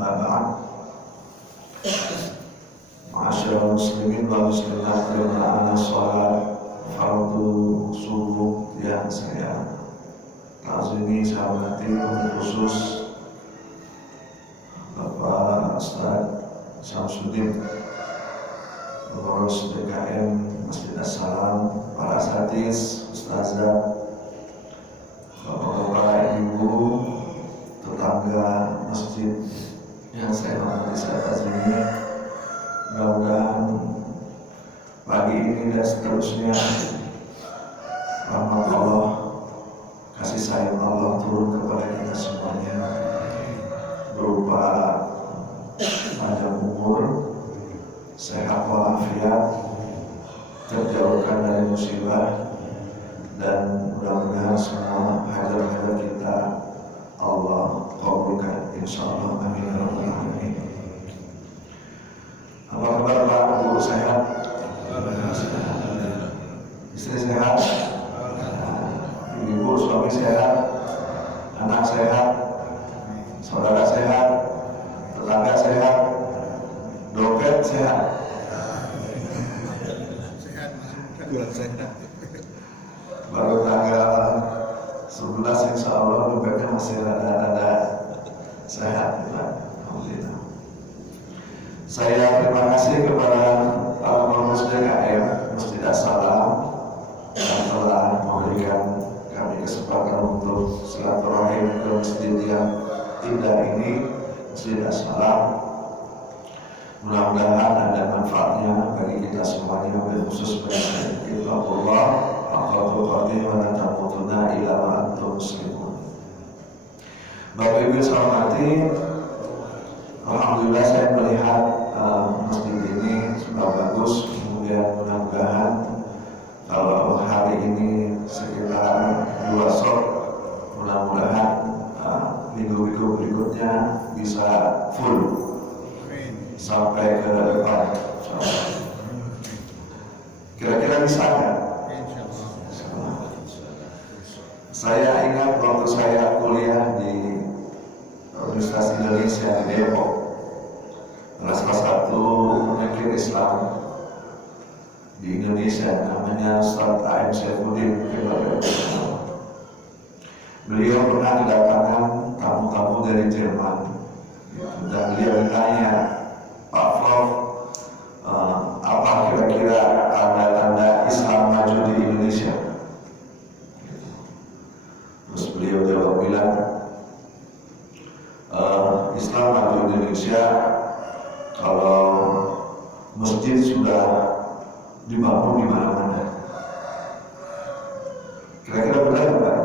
Amma ba'd. Ma'asyiral muslimin wal muslimat jamaah salat fardu subuh yang saya ta'zimi, saya hormati, khusus Bapak Ustaz Syamsuddin, pengurus DKM Masjid As-Salam, para asatiz, ustazah, bapak-bapak, ibu, tetangga masjid yang saya hormati, saya ta'zimi. Mudah-mudahan pagi ini dan seterusnya rahmat Allah, kasih sayang Allah turun kepada kita semuanya berupa panjang umur, sehat walafiat, terjauhkan dari musibah, dan mudah-mudahan semua hajat-hajat kita Allah kabulkan insyaallah, amin ya rabbal alamin. Apa kabar Pak? Bu sehat? Istri sehat? Ibu, suami sehat? Anak sehat? Saudara sehat? Tetangga sehat? Dompet sehat? Sehat. Baru tanggal 11 insya Allah dompetnya masih ada sehat. Alhamdulillah. Saya terima kasih kepada para pengurus DKM Masjid As-Salam yang telah memberikan kami kesempatan untuk silaturahim ke masjid yang indah ini, Masjid As-Salam. Mudah-mudahan ada manfaatnya bagi kita semuanya, khusus bagi kita. Allah aqrabul qadim wa la tamutunna illa wa antum muslimun. Bapak Ibu saya hormati, alhamdulillah saya melihat masjid ini sudah bagus. Kemudian mudah-mudahan kalau hari ini sekitar 2 shot, mudah-mudahan minggu-minggu berikutnya bisa full sampai ke depan. Kira-kira bisa nggak? Saya ingat waktu saya kuliah di Universitas Indonesia di Depok, salah satu pemikir Islam di Indonesia namanya Ustaz A.M. Saifuddin. Beliau pernah kedatangan tamu-tamu dari Jerman, dan beliau ditanya, Pak Prof, apa kira-kira tanda-tanda Islam maju di Indonesia? Terus beliau jawab bilang, Islam maju di Indonesia kalau masjid sudah dibangun di mana-mana. Kira-kira benar nggak?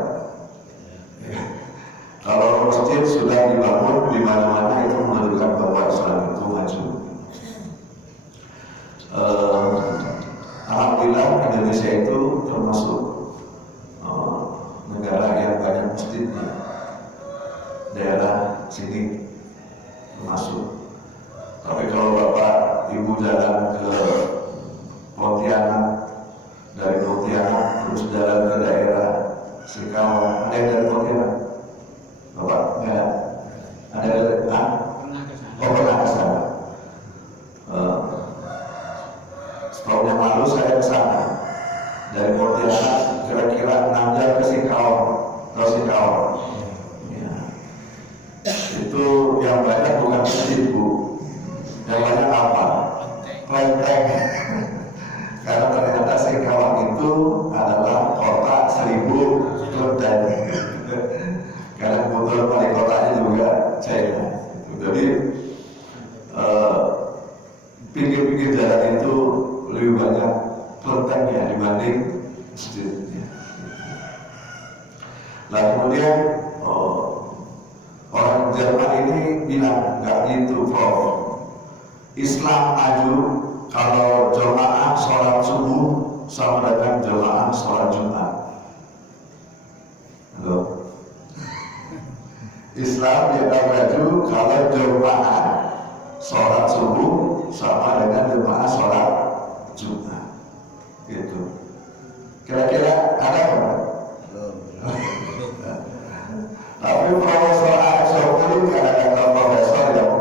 Kalau masjid sudah dibangun di mana-mana, itu menunjukkan bahwa Islam itu maju. Alhamdulillah Indonesia itu termasuk negara yang banyak masjid di daerah sini termasuk. Tapi kalau Bapak Ibu jalan ke Pontianak, dari Pontianak terus jalan ke daerah Singkawang, ada yang dari Pontianak? Bapak enggak? Ada yang dari pernah ke sana. Setahun yang lalu saya ke sana dari Pontianak, kira-kira 6 jam ke Singkawang, ya. Itu yang banyak bukan masjid, Bu. Yang banyak apa? Kelenteng. Karena ternyata Singkawang itu adalah kota 1000 kelenteng. Karena kebetulan wali kotanya juga China. Jadi pinggir-pinggir jalan itu lebih banyak kelentengnya dibanding masjidnya. Nah kemudian orang Jerman ini bilang, nggak gitu Prof, Islam maju kalau jamaah sholat subuh sama dengan jamaah sholat Jumat. Halo? Islam yang maju kalau jamaah sholat subuh sama dengan jamaah sholat Jumat. Gitu. Kira-kira ada nggak? Tapi Profesor A.M. Saifuddin, kata-kata profesor yang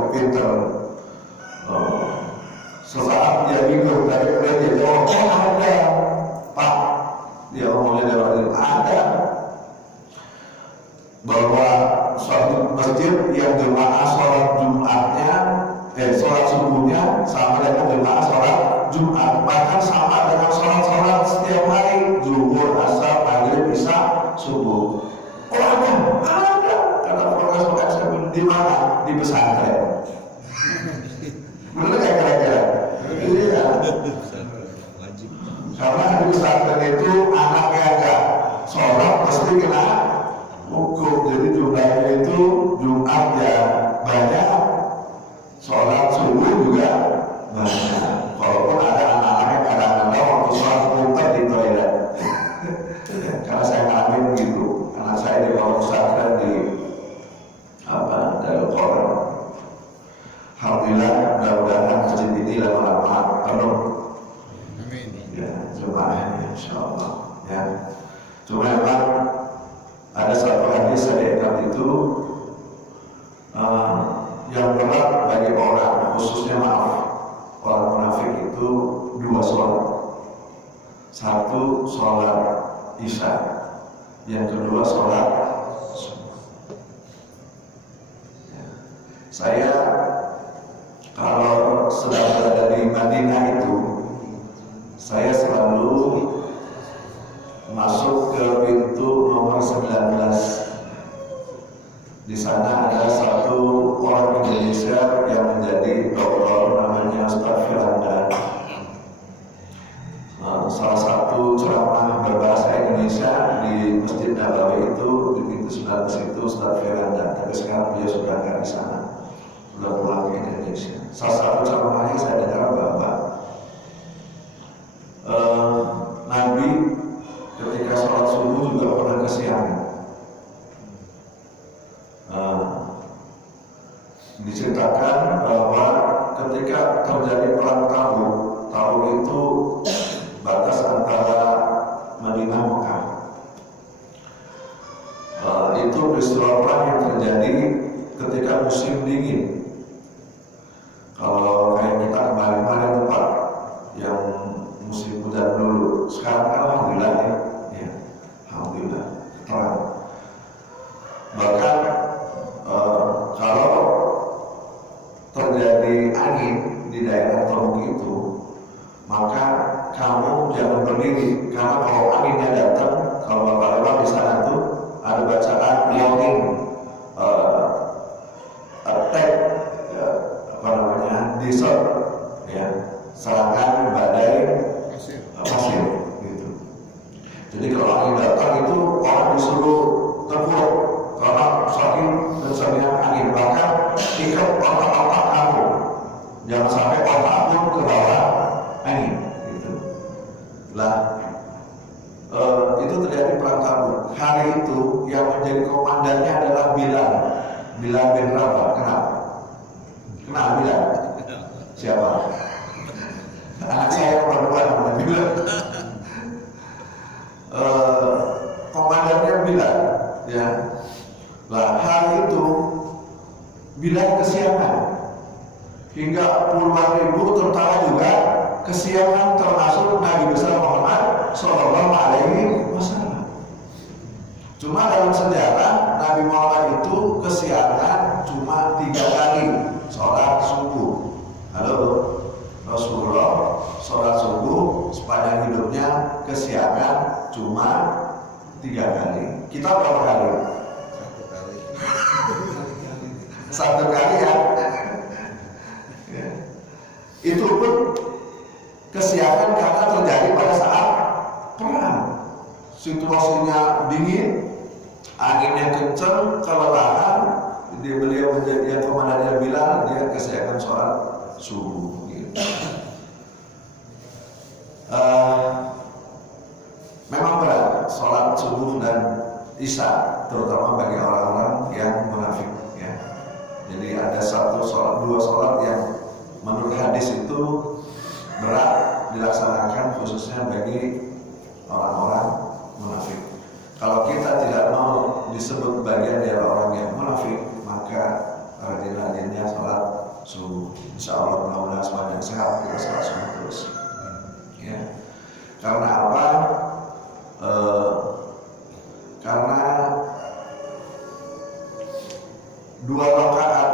bahwa suatu masjid yang jemaah sholat Jumatnya, sholat subuhnya sama dengan jemaah sholat Jumat, bahkan sama dengan sholat setiap hari, zuhur, asar, maghrib, isya, subuh. Oh ada, kata Profesor saya di mana? Di pesantren. Bener nggak kira-kira? Iya. Karena di pesantren itu anaknya enggak sholat pasti kena hukum. Jadi jumlahnya itu Jumat ya banyak, sholat subuh juga banyak. Walaupun ada anak-anaknya kadang-kadang waktu sholat ngumpet di toilet. Karena saya ngalamin gitu. Anak saya di bawah pesantren di Darul Quran. Alhamdulillah, mudah-mudahan masjid ini lama-lama penuh. Amin. Ya, jemaahnya insyaallah. Ya. Cuma memang ada satu hadis dari itu yang berat bagi orang, khususnya orang munafik itu dua sholat. Satu sholat isya, yang kedua sholat subuh. Ya. Saya kalau sedang berada di Madinah itu, saya selalu masuk ke pintu nomor 19. Di sana ada satu orang Indonesia yang menjadi doktor, namanya Ustaz Firanda. Salah satu ceramah berbahasa Indonesia di Masjid Nabawi itu di pintu 19 itu Ustaz Firanda. Tapi sekarang dia sudah nggak di sana, sudah pulang ke Indonesia. Salah satu ceramahnya saya dengar bahwa Nabi ketika sholat subuh juga pernah kesiangan. Diceritakan bahwa ketika terjadi perang Tabuk itu batas antara Madinah Mekah. Itu peristiwa perang yang terjadi ketika musim dingin. Kalau kayak kita kemarin Pak, yang musim hujan dulu, sekarang kan alhamdulillah ya, alhamdulillah terang. Bahkan kalau terjadi angin di daerah Tabuk itu, maka kamu jangan berdiri, karena kalau anginnya datang, kalau Bapak lewat di sana tuh ada bacaan warning, attack, desert, ya, serangan badai pasir, gitu. Jadi kalau angin datang itu orang disuruh terpuruk karena saking kencangnya angin, bahkan ikat otak-otak kamu, jangan sampai otak pun ke bawah angin, gitu. Lah, itu terjadi perang Tabuk. Hari itu yang menjadi komandannya adalah Bilal bin Rabah. Kenapa Bilal? Siapa? Anak saya perempuan namanya Bilal. Komandannya Bilal, ya. Lah, hari itu Bilal kesiangan, hingga puluhan ribu tentara juga kesiangan, termasuk Nabi besar Muhammad Shallallahu Alaihi Wasallam. Cuma dalam sejarah Nabi Muhammad itu kesiangan cuma 3 kali sholat subuh. Halo, Rasulullah sholat subuh sepanjang hidupnya kesiangan cuma 3 kali. Kita berapa kali? 1 kali ya. Itu pun kesiangan karena terjadi pada saat perang. Situasinya dingin, anginnya kencang, kelelahan. Beliau menjadi komandannya Bilal, dia kesiangan sholat subuh. Gitu. Memang berat sholat subuh dan isya, terutama bagi orang-orang yang munafik. Ya. Jadi ada 2 sholat yang menurut hadis itu berat dilaksanakan, khususnya bagi orang-orang munafik. Kalau kita tidak mau disebut bagian dari orang yang munafik, maka rajin-rajinnya sholat subuh. Insya Allah mudah-mudahan semuanya sehat, kita sholat subuh terus. Ya. Karena apa? Karena 2 rakaat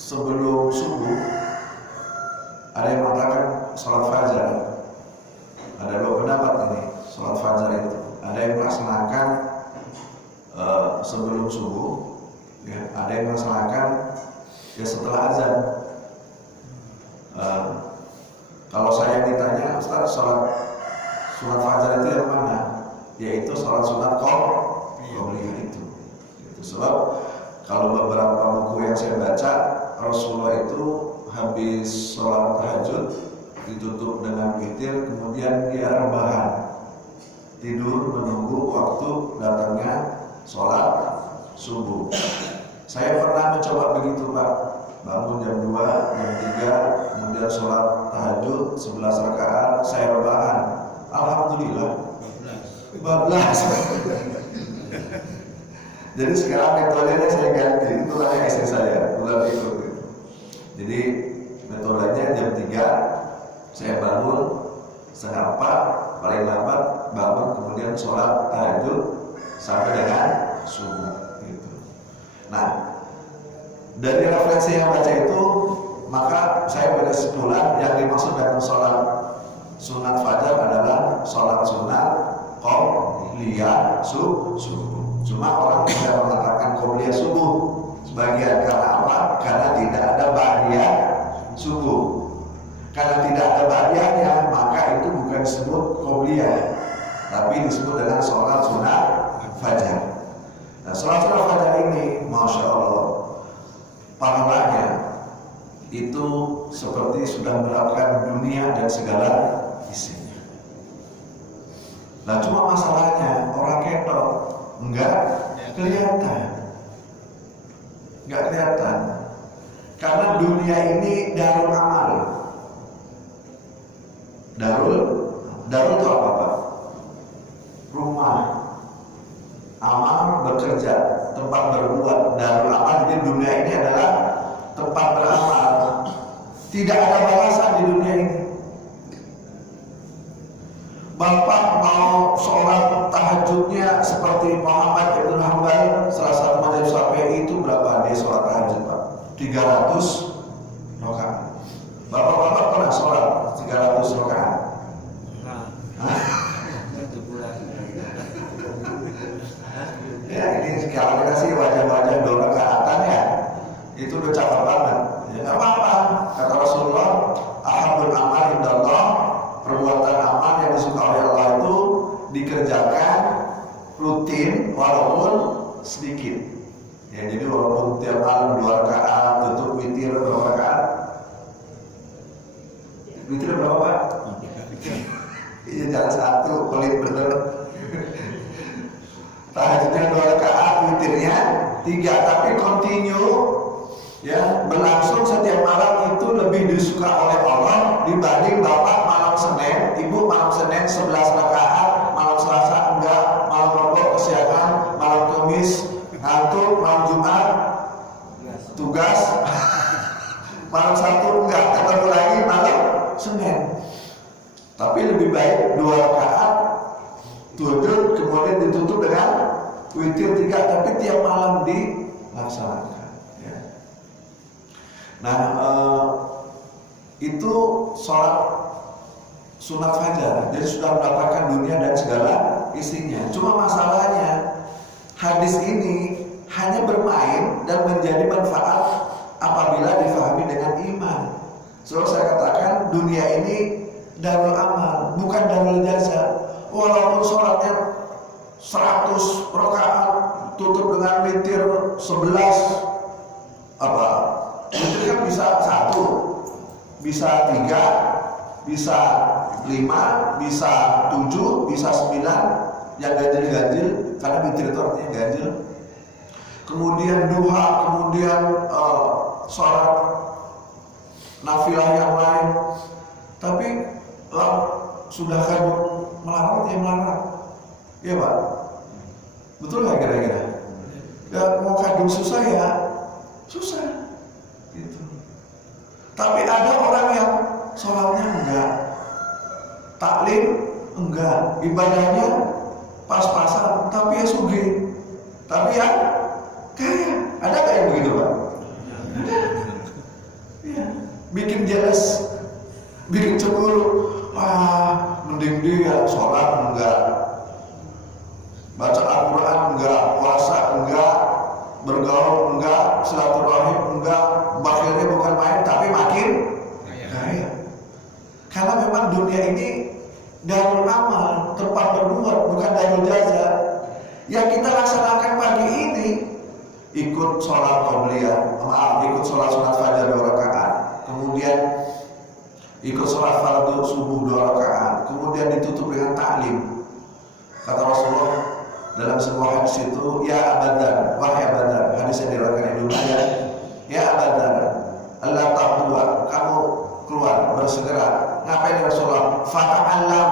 sebelum subuh, ada yang mengatakan sholat fajar. Ada 2 pendapat ini sholat fajar itu. Ada yang melaksanakan sebelum subuh, ya. Ada yang melaksanakan ya setelah azan. Kalau saya ditanya, Ustaz, sholat fajar itu yang mana? Yaitu sholat sunat qabliyah itu. Sebab kalau beberapa buku yang saya baca, Rasulullah itu habis sholat tahajud ditutup dengan witir, kemudian dia rebahan tidur menunggu waktu datangnya sholat subuh. Saya pernah mencoba begitu, Pak. Bangun jam 2, jam 3, kemudian sholat tahajud 11 rakaat, saya rebahan. Alhamdulillah 14. Jadi sekarang metodenya saya ganti, itu hanya istri saya, bukan ikut. Jadi metodenya jam 3 saya bangun, setengah 4 paling lambat bangun, kemudian sholat tahajud sampai dengan subuh gitu. Nah, dari referensi yang baca itu, maka saya berkesimpulan yang dimaksud dengan sholat sunat fajar adalah sholat sunat qabliyah subuh. Cuma orang tidak mengatakan qabliyah subuh sebagian, karena apa? Karena tidak ada ba'diyah subuh. Karena tidak ada ba'diyahnya, maka itu bukan disebut qabliyah, tapi disebut dengan sholat sunat fajar. Nah, sholat sunat fajar ini, masya Allah, pahalanya itu seperti sudah mendapatkan dunia dan segala isinya. Nah, cuma masalahnya orang ketok enggak kelihatan. Karena dunia ini darul amal. Darul itu apa, Pak? Rumah. Amal bekerja, tempat berbuat. Darul amal, jadi dunia ini adalah tempat beramal. Tidak ada balasan di dunia ini. Bapak mau sholat tahajudnya seperti Muhammad Ibn Hanbal, salah satu mazhab Syafi'i, itu berapa dia sholat tahajud, Pak? 300 rakaat. Bapak pernah sholat 300 rakaat? Ya, ini kalau kita sih wajah-wajah 2 rakaatan ya, itu udah cakep banget. Ya nggak apa-apa. Kata Rasulullah, ahabul amal indallah, perbuatan amal yang disukai oleh Allah itu dikerjakan rutin walaupun sedikit. Ya, jadi walaupun tiap malam 2 rakaat, tutup witir berapa rakaat? Witir berapa, Pak? Iya, jangan 1, pelit bener. Tahajudnya 2 rakaat, witirnya 3, tapi continue, ya, berlangsung setiap malam, itu lebih disuka oleh Allah dibanding Bapak malam Senin, Ibu malam Senin 11 rakaat, malam Selasa enggak, malam Rabu kesiangan, malam Kamis ngantuk, malam Jumat tugas, malam Sabtu enggak, ketemu lagi malam Senin. Tapi lebih baik 2 rakaat tujuh, kemudian ditutup dengan witir 3, tapi tiap malam dilaksanakan. Ya. Nah, itu sholat sunat fajar. Jadi sudah mendapatkan dunia dan segala isinya. Cuma masalahnya hadis ini hanya bermain dan menjadi manfaat apabila difahami dengan iman. So saya katakan dunia ini darul amal, bukan darul jasa. Walaupun sholatnya 100 rakaat tutup dengan witir 11, apa? Witir kan bisa 1, bisa 3, bisa 5, bisa 7, bisa 9, yang ganjil-ganjil, karena witir itu artinya ganjil. Kemudian duha, kemudian sholat nafilah yang lain. Tapi sudah kan melarat ya melarat, ya Pak, betul nggak kira-kira? Ya mau kadung susah ya susah, gitu. Tapi ada orang yang sholatnya enggak, taklim enggak, ibadahnya pas-pasan, tapi ya sugih, tapi ya kaya. Ada nggak yang begitu Pak? Ada. Ya. Bikin jealous, bikin cemburu. Wah, mending dia sholat enggak, baca Al-Quran enggak, puasa enggak, bergaul enggak, silaturahim enggak, bakhilnya bukan main tapi makin kaya. Karena memang dunia ini darul amal, tempat berbuat, bukan darul jaza. Yang kita laksanakan pagi ini, ikut sholat qobliyah, ikut sholat sunat fajar 2 rakaat, kemudian ikut sholat fardu subuh 2 rakaat, kemudian ditutup dengan taklim. Kata Rasulullah dalam sebuah hadis itu, ya Abadar, wahai Abadar, hadis yang diriwayatkan Ibnu Majah, ya Abadar, Allah ta'ala, kamu keluar bersegera. Ngapain ya Rasulullah? Fata'allam,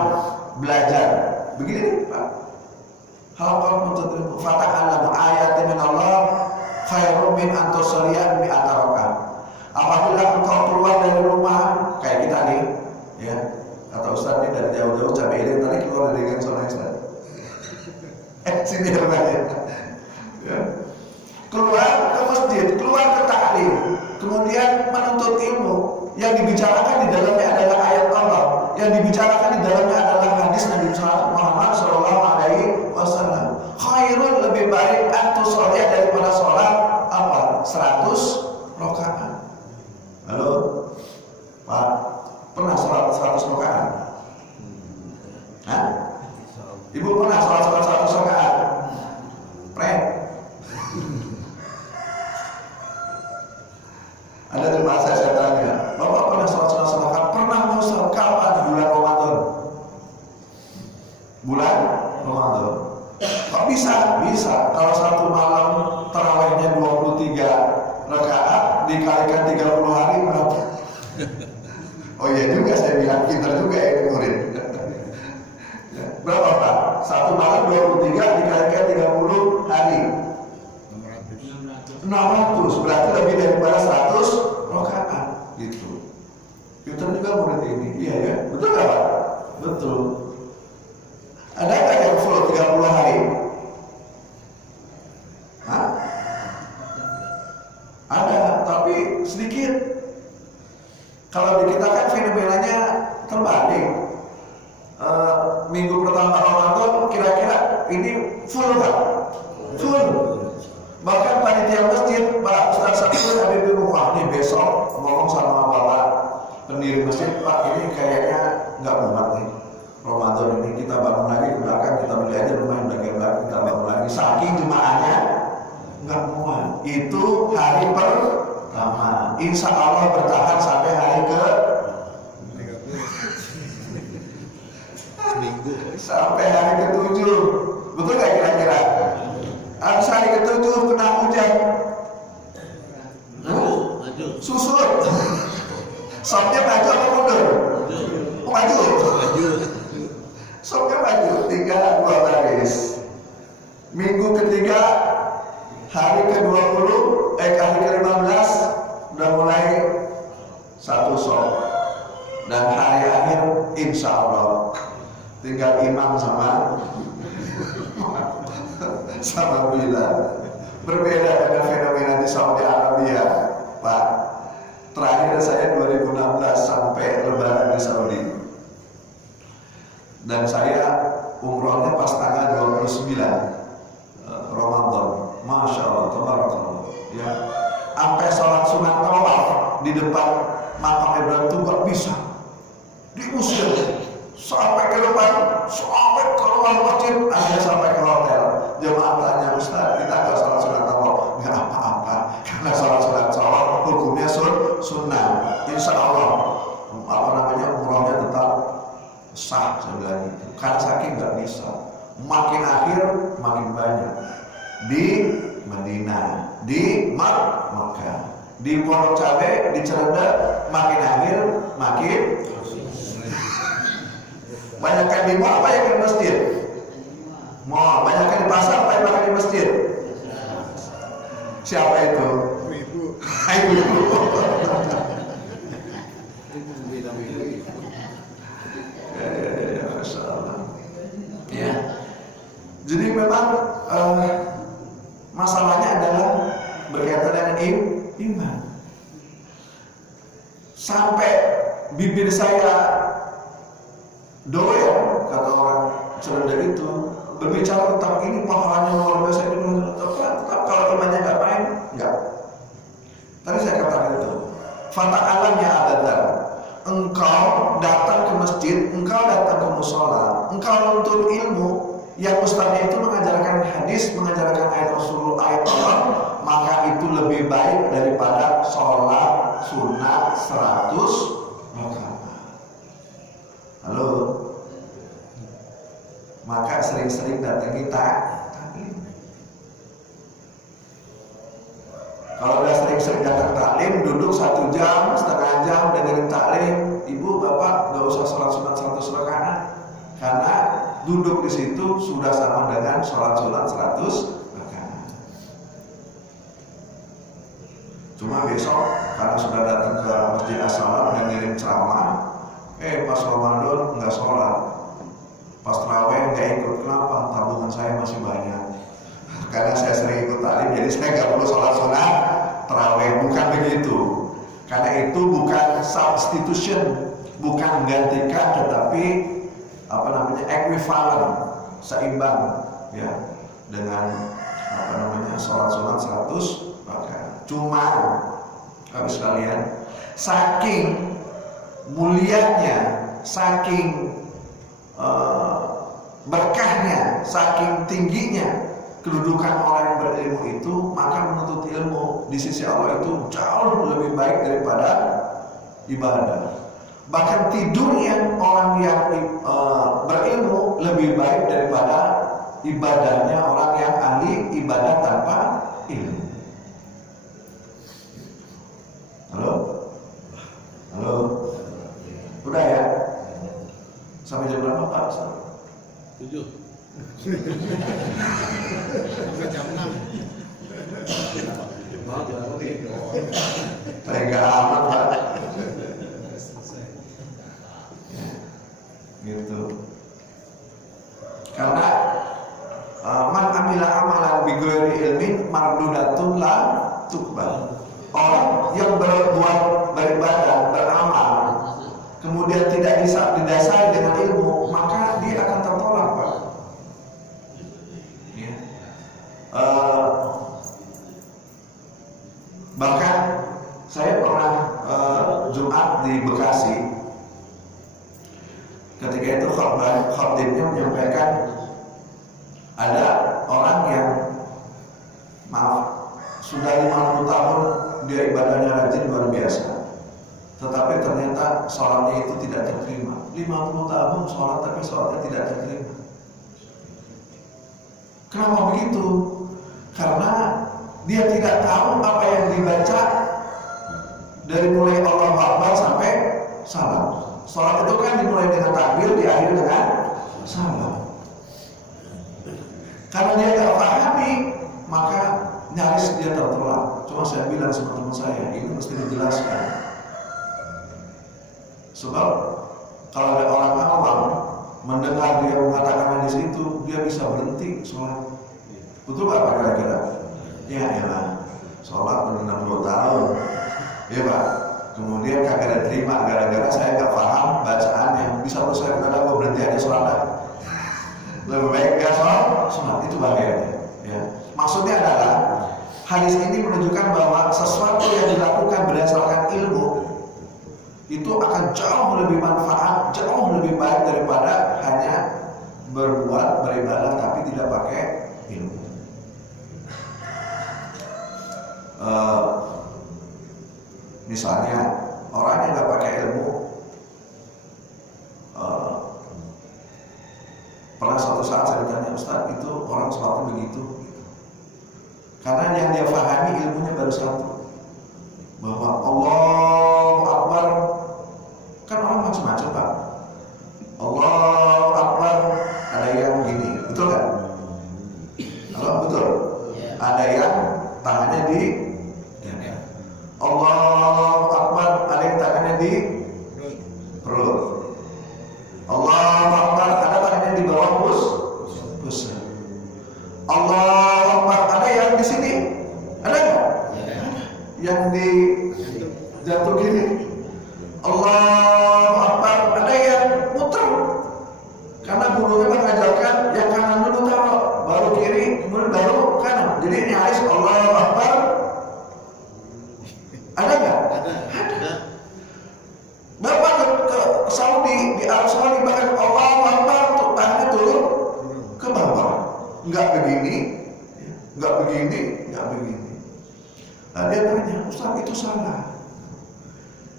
belajar. Begini Pak. Halaqat muntadrim, fata'allam ayatin min Allah khairum min antusaliyan bi ataraka. Apabila engkau keluar dari rumah kayak kita nih, ya, kata Ustaz ini dari jauh-jauh cabai ini tadi keluar dari Gansola Ustaz. Sini rumahnya. Ya. Keluar ke masjid, keluar ke taklim, kemudian menuntut ilmu. Yang dibicarakan di dalamnya adalah ayat Allah, yang dibicarakan di dalamnya adalah hadis Nabi Muhammad SAW. Khairun, lebih baik antusoliyah daripada sholat apa? 100 rakaat. Halo, Pak, pernah sholat 100 rakaat? Hah? Ibu pernah sholat 100 rakaat? Prank? Ada jemaah saya tanya, Bapak pernah sholat 100 rakaat? Pernah Ustaz, kapan? Bulan Ramadan. Bulan Ramadan. Kok bisa? Bisa. Kalau satu malam tarawihnya 23 rakaat dikalikan 30 hari berapa? Oh iya juga, saya bilang pintar juga ya murid. Ya. Berapa Pak? Satu malam 23 dikalikan 30 hari 600, berarti lebih daripada 100 rakaat gitu. Pintar juga murid ini. Iya ya, betul nggak Pak? Betul. Ada nggak yang full 30 hari? Hah? Ada, tapi sedikit. Kalau di kita kan fenomenanya terbalik. Minggu pertama Ramadan kira-kira ini full kan? Full. Bahkan panitia masjid, Pak Ustaz Sabtu Habib wah nih besok ngomong sama Bapak pendiri masjid, Pak ini kayaknya nggak muat nih. Ramadan ini kita bangun lagi ke belakang, kita beli aja rumah yang bagian belakang, kita bangun lagi. Saking jemaahnya nggak muat. Itu hari pertama. Insya Allah bertahan sampai hari ke sampai hari ke-7. Betul nggak kira-kira? Habis hari ke-7 kena hujan. Susut. Sopnya maju apa mundur? Maju. Sopnya maju. 3 2 baris. Minggu ketiga hari ke-20 hari ke-15 udah mulai 1 sop. Dan hari akhir insya Allah tinggal imam sama Bilal. Berbeda dengan fenomena di Saudi Arabia, Pak. Terakhir saya 2016 sampai Lebaran di Saudi. Dan saya umrohnya pas tanggal 29 Ramadan. Masya Allah, tabarakallah. Ya, sampai sholat sunat tawaf di depan makam Ibrahim itu nggak bisa. Diusir sampai ke depan, sampai keluar masjid, akhirnya sampai ke hotel. Jemaah tanya, Ustaz, kita nggak sholat sunat tawaf? Nggak apa-apa, karena sholat sunat tawaf hukumnya sunnah. Insya Allah, umrohnya tetap sah. Saya bilang gitu. Karena saking nggak bisa. Makin akhir, makin banyak. Di Madinah, di Makkah, di Pondok Cabe, di Cerenda, makin akhir, makin banyakkan di mall apa yang di masjid? Mall, banyakkan di pasar apa yang di masjid? Siapa itu? Ibu. Ya, Masya Allah. Ya. Jadi memang masalahnya adalah berkaitan dengan iman. Sampai bibir saya doyan, kata orang Celendek itu, berbicara tentang ini pahalanya luar biasa ini, tetap kalau imannya nggak main, nggak. Tadi saya katakan itu, fata'alam ya abadan, engkau datang ke masjid, engkau datang ke musola, engkau menuntut ilmu, yang ustaznya itu mengajarkan hadis, mengajarkan ayat Rasulullah, ayat Allah, maka itu lebih baik daripada sholat sunat 100 rakaat. Halo, maka sering-sering datangi taklim. Kalau udah sering-sering datang taklim, duduk 1 jam, setengah jam dengerin taklim, ibu bapak gak usah sholat sunat 100 rakaat, karena duduk di situ sudah sama dengan sholat sunat 100 rakaat. Cuma besok karena sudah datang ke Masjid As-Salam dengerin ceramah, pas Ramadan nggak sholat, pas tarawih nggak ikut. Kenapa? Tabungan saya masih banyak. Karena saya sering ikut taklim, jadi saya nggak perlu sholat sunat tarawih. Bukan begitu. Karena itu bukan substitution, bukan menggantikan, tetapi equivalent, seimbang, ya, dengan sholat sunat 100 rakaat. Cuma habis kalian, saking mulianya, saking berkahnya, saking tingginya kedudukan orang yang berilmu itu, maka menuntut ilmu di sisi Allah itu jauh lebih baik daripada ibadah. Bahkan tidurnya orang yang berilmu lebih baik daripada ibadahnya orang yang ahli ibadah tanpa ilmu. Halo? Halo? Udah ya? Sampai jam berapa Pak? 7. Sampai jam 6. Tega amat Pak. Gitu. Karena man amila amalan bi ghairi ilmin mardudatun la tuqbal. Orang yang berbuat beribadah, beramal, kemudian tidak bisa didasari dengan ilmu, maka dia akan tertolak, Pak. Ya. Bahkan saya pernah Jumat di Bekasi. Ketika itu khatibnya menyampaikan ada orang yang sudah 50 tahun dia ibadahnya rajin luar biasa, tetapi ternyata sholatnya itu tidak terterima. 50 tahun sholat tapi sholatnya tidak terterima. Kenapa begitu? Karena dia tidak tahu apa yang dibaca dari mulai Allahu Akbar sampai salam. Sholat itu kan dimulai dengan takbir, diakhiri dengan salam. Karena dia tidak pahami, maka nyaris dia tertolak. Cuma saya bilang sama teman saya, ini mesti dijelaskan. Sebab kalau ada orang awam mendengar dia mengatakan hadis itu, dia bisa berhenti sholat. Betul Pak kira-kira? Ya elah, sholat 60 tahun, ya Pak. Kemudian kagak diterima gara-gara saya nggak paham bacaannya. Bisa terus saya kata gue berhenti aja sholat. Lebih baik gak sholat, itu bahayanya. Ya. Maksudnya adalah hadis ini menunjukkan bahwa sesuatu yang dilakukan berdasarkan ilmu itu akan jauh lebih manfaat, jauh lebih baik daripada hanya berbuat beribadah tapi tidak pakai ilmu. Misalnya orang yang nggak pakai ilmu, pernah suatu saat saya ditanya, Ustaz, itu orang sholatnya begitu. Karena yang dia pahami ilmunya baru satu, bahwa Allahu Akbar, kan orang macam-macam Pak. Allahu Akbar, ada yang gini, betul kan? Halo, betul. Ada yang tangannya di Allahu Akbar, ada yang tangannya di perut. Allahu Akbar, ada tangannya di bawah pusat. Allahu Akbar, ada yang di sini, ada nggak? yang di jatuh gini, Allahu Akbar, ada yang muter. Karena gurunya mengajarkan yang kanan dulu taruh, baru kiri, kemudian baru kanan. Jadi nyaris Allahu Akbar. Ada nggak? Ada. Bapak ke Saudi, di Arab Saudi bahkan Allahu Akbar tuh tangannya turun ke bawah. Nggak begini, nggak begini, nggak begini. Nah, dia tanya, Ustaz itu salah.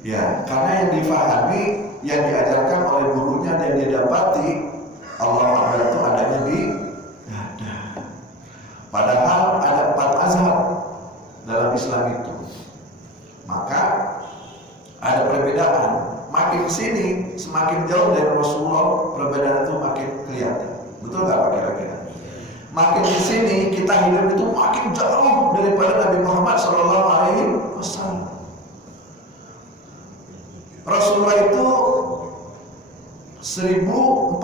Ya, karena yang difahami, yang diajarkan oleh gurunya dan dia dapati Allahu Akbar itu adanya di dada. Padahal ada 4 mazhab dalam Islam itu. Maka ada perbedaan. Makin sini, semakin jauh dari Rasulullah, perbedaan itu makin kelihatan. Betul nggak Pak kira-kira? Makin di sini kita hidup itu makin jauh daripada Nabi Muhammad SAW. Rasulullah itu 1440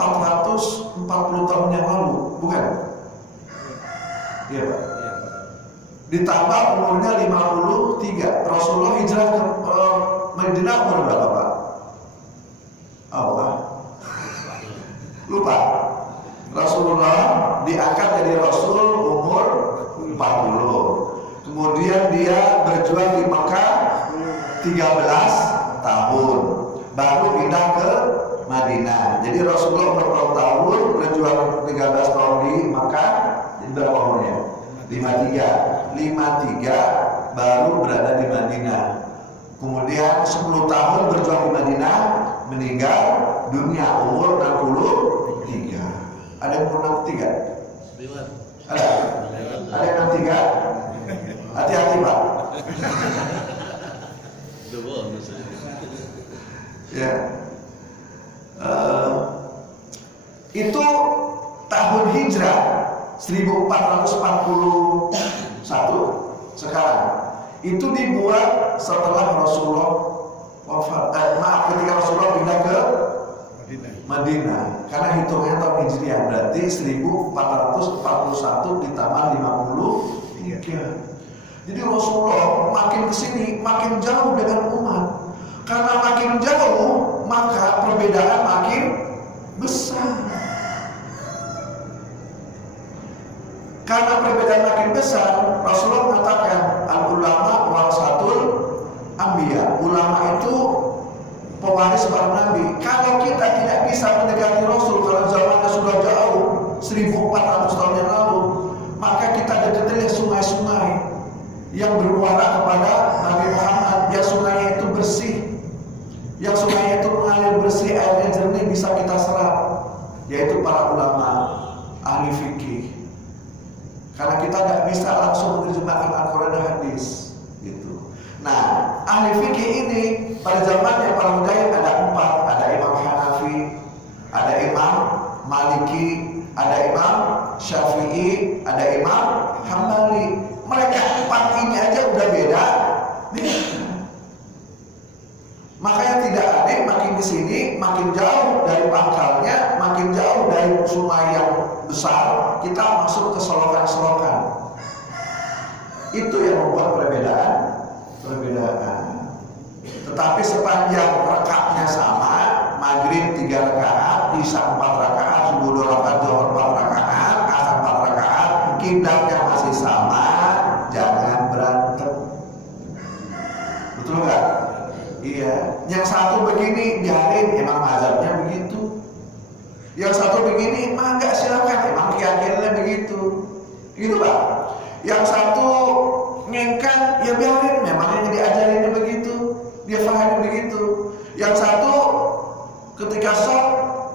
tahun yang lalu, bukan? Iya Pak. Ditambah umurnya 53. Rasulullah hijrah ke Madinah umur berapa Pak? Allah lupa. Rasulullah diangkat jadi Rasul umur 40. Kemudian dia berjuang di Makkah 13 tahun, baru pindah ke Madinah. Jadi Rasulullah berapa tahun berjuang 13 tahun di Makkah, berapa umurnya? 53 baru berada di Madinah. Kemudian 10 tahun berjuang di Madinah, meninggal dunia umur 63. Ada yang umur 63? Ada? Ada yang 63? Hati-hati Pak. Ya. Itu tahun hijrah 1441 sekarang. Itu dibuat setelah Rasulullah wafat. Ketika Rasulullah pindah ke Madinah. Karena hitungnya tahun Hijriah, berarti 1441 ditambah 53. Jadi Rasulullah makin kesini makin jauh dengan umat. Karena makin jauh, maka perbedaan makin besar. Karena perbedaan makin besar, Rasulullah mengatakan al-ulama warasatul anbiya. Ulama itu pewaris para nabi. Kalau kita tidak bisa mendekati Rasul, kalau zamannya sudah jauh 1400 tahun yang lalu, maka kita dekatilah sungai-sungai yang bermuara kepada Nabi Muhammad. Yang sungainya itu bersih, yang sungainya itu mengalir bersih, airnya jernih, bisa kita serap, yaitu para ulama ahli fikih. Karena kita tidak bisa langsung menerjemahkan Al-Quran dan hadis gitu. Nah, ahli fikih ini pada zamannya para mujahid ada 4. Ada Imam Hanafi, ada Imam Maliki, ada Imam Syafi'i, ada Imam Hambali. Mereka 4 ini aja udah beda. Makanya tidak adil, makin kesini makin jauh dari pangkalnya, makin jauh dari sungai yang besar, kita masuk ke selokan-selokan. Itu yang membuat perbedaan. Tetapi sepanjang rakaatnya sama, maghrib 3 rakaat, isya 4 rakaat, subuh 2 rakaat, zuhur 4 rakaat, asar 4 rakaat, kiblatnya masih sama, jangan berantem. Betul nggak? Iya. Yang satu begini, biarin, emang mazhabnya begitu. Yang satu begini, mah enggak, silakan, emang keyakinannya begitu. Gitu Pak. Yang satu ngengkang, ya biarin, memang yang diajarinnya begitu, dia paham begitu. Yang satu ketika sholat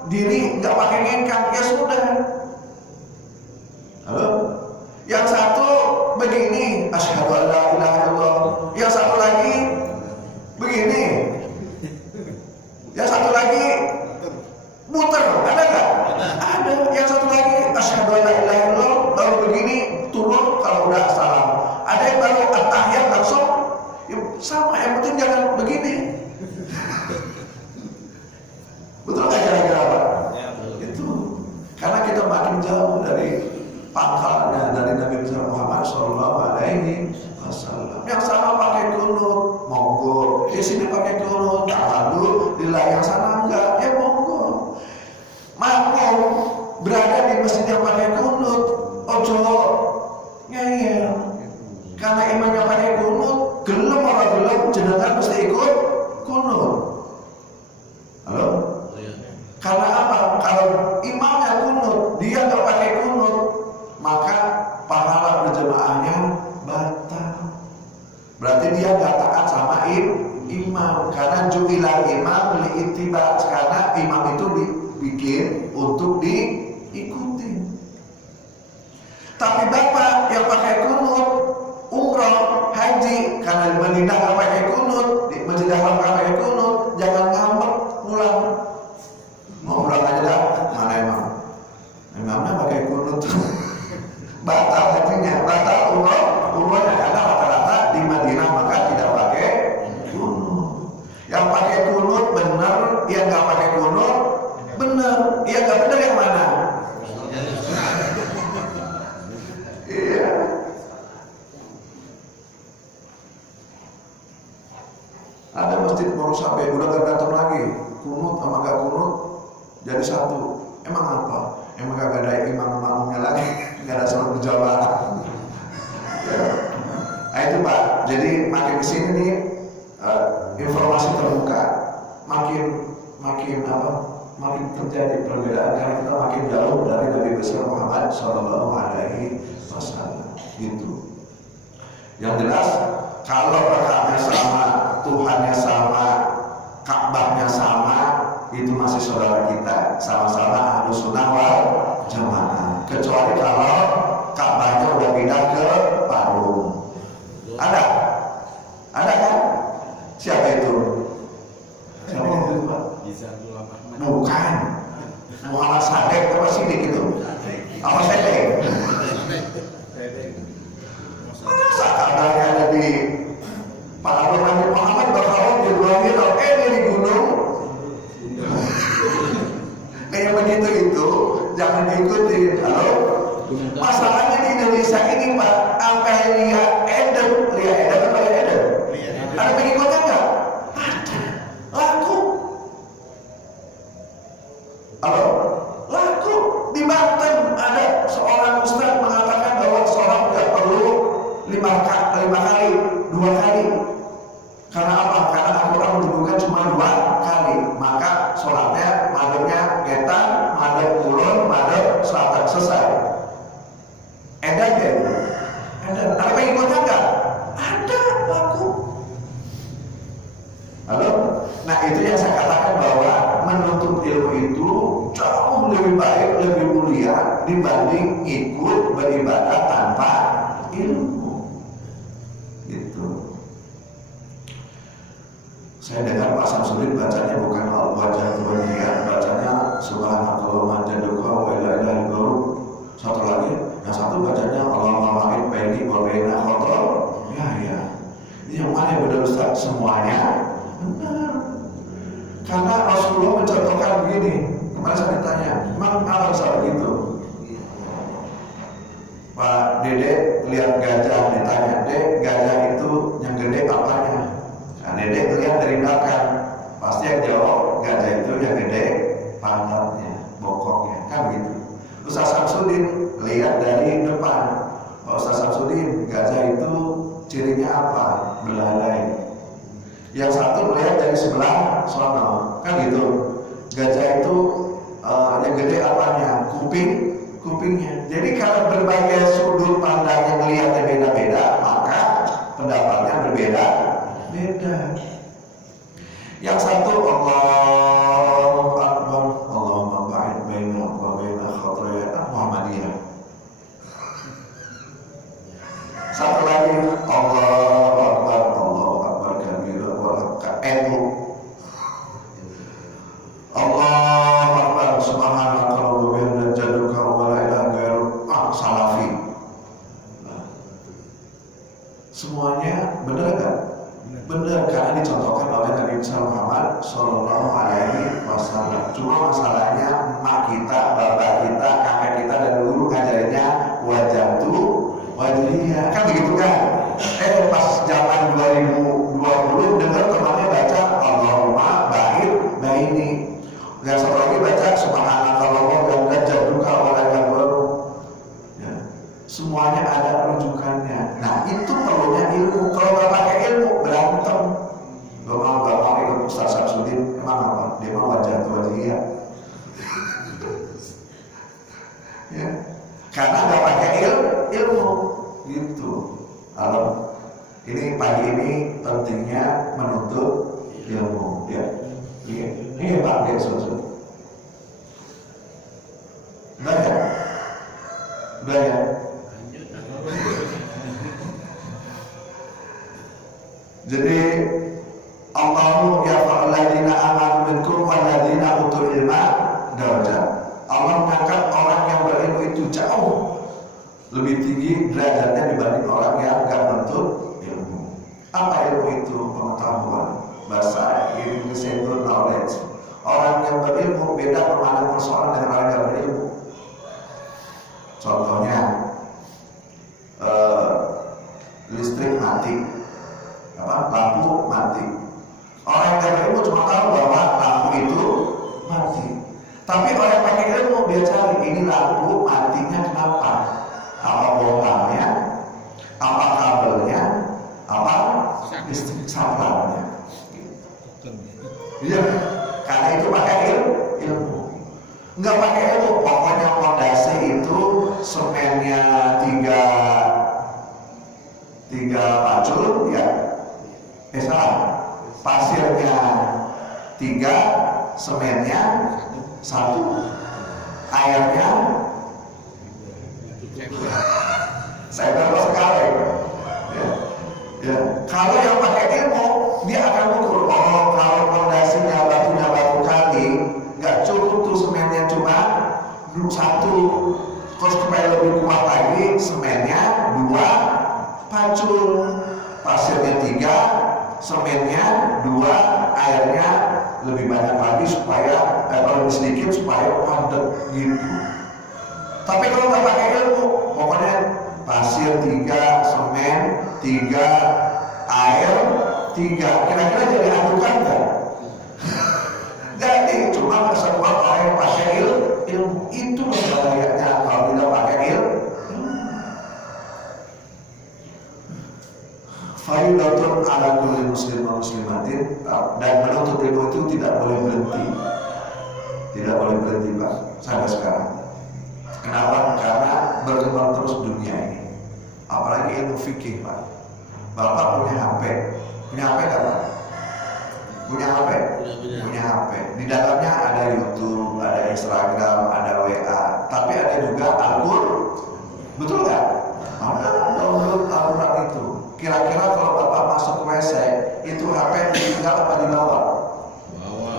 diri nggak pakai ngengkang, ya sudah. Halo? Yang satu begini, asyhadu an la ilaha illallah. Yang satu lagi begini. Yang satu lagi muter, ada nggak? Ada. Yang satu lagi asyhadu an la ilaha illallah, baru begini turun kalau udah salam. Ada yang baru at-tahiyat langsung, ya sama, yang penting jangan begini. Betul nggak kira-kira Pak? Ya, betul. Itu karena kita makin jauh dari pangkalnya, dari Nabi besar Muhammad SAW. Yang sama pakai kunut sini pakai kunut, alhamdulillah, yang sana enggak, ya monggo. Makmum berada di masjid yang pakai kunut, ojo ngeyel. Karena imamnya pakai kunut, gelem orang gelem, jenengan mesti ikut kunut. Halo? Karena apa? Kalau imamnya kunut, dia nggak pakai kunut, maka pahala berjamaahnya batal. Berarti dia nggak taat sama imam. Karena ju'ilal imam li'ittiba, karena imam itu dibikin untuk diikuti. Tapi bapak yang pakai kunut, umroh, haji, karena di Madinah nggak pakai kunut, di Masjid Haram nggak pakai kunut, jangan ngambek pulang. Mau pulang aja dah, mana emang? Imamnya pakai kunut, batal hajinya, batal umrohnya, karena rata-rata di Madinah maka tidak pakai kunut. Yang pakai kunut benar, yang nggak pakai kunut benar, yang nggak benar yang mana? Iya. Ada masjid baru sampai udah gak datang lagi, kunut sama gak kunut jadi satu. Emang apa? Emang gak ada imam-imamnya lagi, gak ada sholat berjamaah. Ya. Nah itu Pak. Jadi makin kesini nih informasi terbuka, makin terjadi perbedaan karena kita makin jauh dari Nabi besar Muhammad Shallallahu Alaihi Wasallam. Gitu. Yang jelas kalau rakaatnya sama, Tuhannya sama, Ka'bahnya sama, itu masih saudara kita, sama-sama Ahlus Sunnah wal Jamaah. Kecuali kalau Ka'bahnya udah pindah ke Parung. Ada kan? Siapa itu? Siapa itu Pak? Bukan. Muhammad Sadek apa Sidik itu? Apa Sadek? Masa Ka'bahnya ada di Parung? Nabi Muhammad berkawal di Ibrahim, di gunung. Kayak begitu itu jangan diikutin. Halo? Masalahnya di Indonesia ini Pak, sampai lihat Eden apa ya Eden? Ada pengikutnya nggak? Ada. Laku. Halo? Laku. Di Banten ada seorang ustaz mengatakan bahwa seorang tidak perlu 5 kali, 2 kali. Karena apa? Karena Al-Quran menyebutkan cuma 2 kali. Maka sholatnya madhabnya ngetan, madhab kulon, madhab selatan, selesai. Edan ya? Edan. Ada pengikutnya enggak? Ada, laku. Halo? Nah itu yang saya katakan bahwa menuntut ilmu itu jauh lebih baik, lebih mulia dibanding ikut beribadah tanpa ilmu. Gitu. Saya dengar Pak Samsudin bacanya bukan al-wajah dunia, bacanya subhanallah majaduka wa ila ilahi gharu. Satu lagi, yang satu bacanya Allahumma ma'in baini wa baina khotor. Ya. Ini yang mana yang benar Ustaz? Semuanya benar. Karena Rasulullah mencontohkan begini. Kemarin saya ditanya, emang apa Ustaz begitu? Pak Dede lihat gajah, ditanya, Dek, gajah itu yang gede apanya? Nah, Dede lihat dari belakang, pasti yang jawab gajah itu yang gede pantatnya, bokoknya, kan begitu. Ustaz Samsudin lihat dari depan, Pak Ustaz Samsudin, gajah itu cirinya apa? Belalai. Yang satu melihat dari sebelah sono, kan gitu. Gajah itu yang gede apanya? Kupingnya. Jadi kalau berbagai sudut pandang yang melihatnya beda-beda, maka pendapatnya berbeda. Yang satu Allahu Akbar, Allahumma ba'id baina wa baina khotoya Muhammadiyah. Satu lagi Allahu Akbar kabira wa NU. Allahu Akbar subhanaka wa bihamdika jaduka wa la ilaha ghairu salafi. Semuanya benar kan? Benar, karena dicontohkan oleh Nabi Muhammad Shallallahu Alaihi Wasallam. Cuma masalahnya emak kita, bapak kita, kakek kita dan guru ngajarinnya wajahiyah, kan begitu kan? Pas zaman 2020 dengar temannya Ini pagi ini pentingnya menuntut ilmu, ya. Ini Pak Gesot. Udah ya? Udah ya? Jadi Allahu yarfa'u alladziina aamanu minkum walladziina utul ilma darajat. Allah mengangkat orang yang berilmu itu jauh lebih tinggi derajatnya dibanding orang yang enggak menuntut ilmu. Apa ilmu itu? Pengetahuan. Bahasa Inggrisnya itu knowledge. Orang yang berilmu beda memandang persoalan dengan orang yang berilmu. Contohnya listrik mati, lampu mati. Orang yang berilmu cuma tahu bahwa lampu itu mati. Tapi orang yang pakai ilmu dia cari ini lampu matinya kenapa? Apa bolongnya? Apa kabelnya? Apa listrik saklarnya? Iya, karena itu pakai ilmu. Enggak pakai ilmu, pokoknya fondasi itu semennya tiga pacul, ya. Salah. Pasirnya 3, semennya 1, airnya saya tahu sekali. Ya. Kalau yang pakai ilmu dia akan mengukur, oh kalau fondasinya batunya batu kali, nggak cukup tuh semennya cuma 1, terus supaya lebih kuat lagi semennya 2 pacul, pasirnya 3, semennya 2, airnya lebih banyak lagi supaya lebih sedikit supaya padat gitu. Tapi kalau nggak pakai ilmu, pokoknya pasir 3, semen 3, air 3, kira-kira jadi adukan nggak? Jadi cuma keseruan orang yang pakai ilmu itu bahayanya kalau tidak pakai ilmu. Faidatun ala kulli muslim wa muslimatin, dan menuntut ilmu itu tidak boleh berhenti. Tidak boleh berhenti, Pak, sampai sekarang. Kenapa? Karena berkembang terus dunia ini. Apalagi ilmu fikih, Pak. Bapak punya HP. Punya HP nggak, Pak? Punya HP? Punya HP. Di dalamnya ada YouTube, ada Instagram, ada WA. Tapi ada juga Al-Qur'an. Betul nggak? Ada download Al-Qur'an itu. Kira-kira kalau Bapak masuk WC, itu HP ditinggal apa dibawa? Bawa.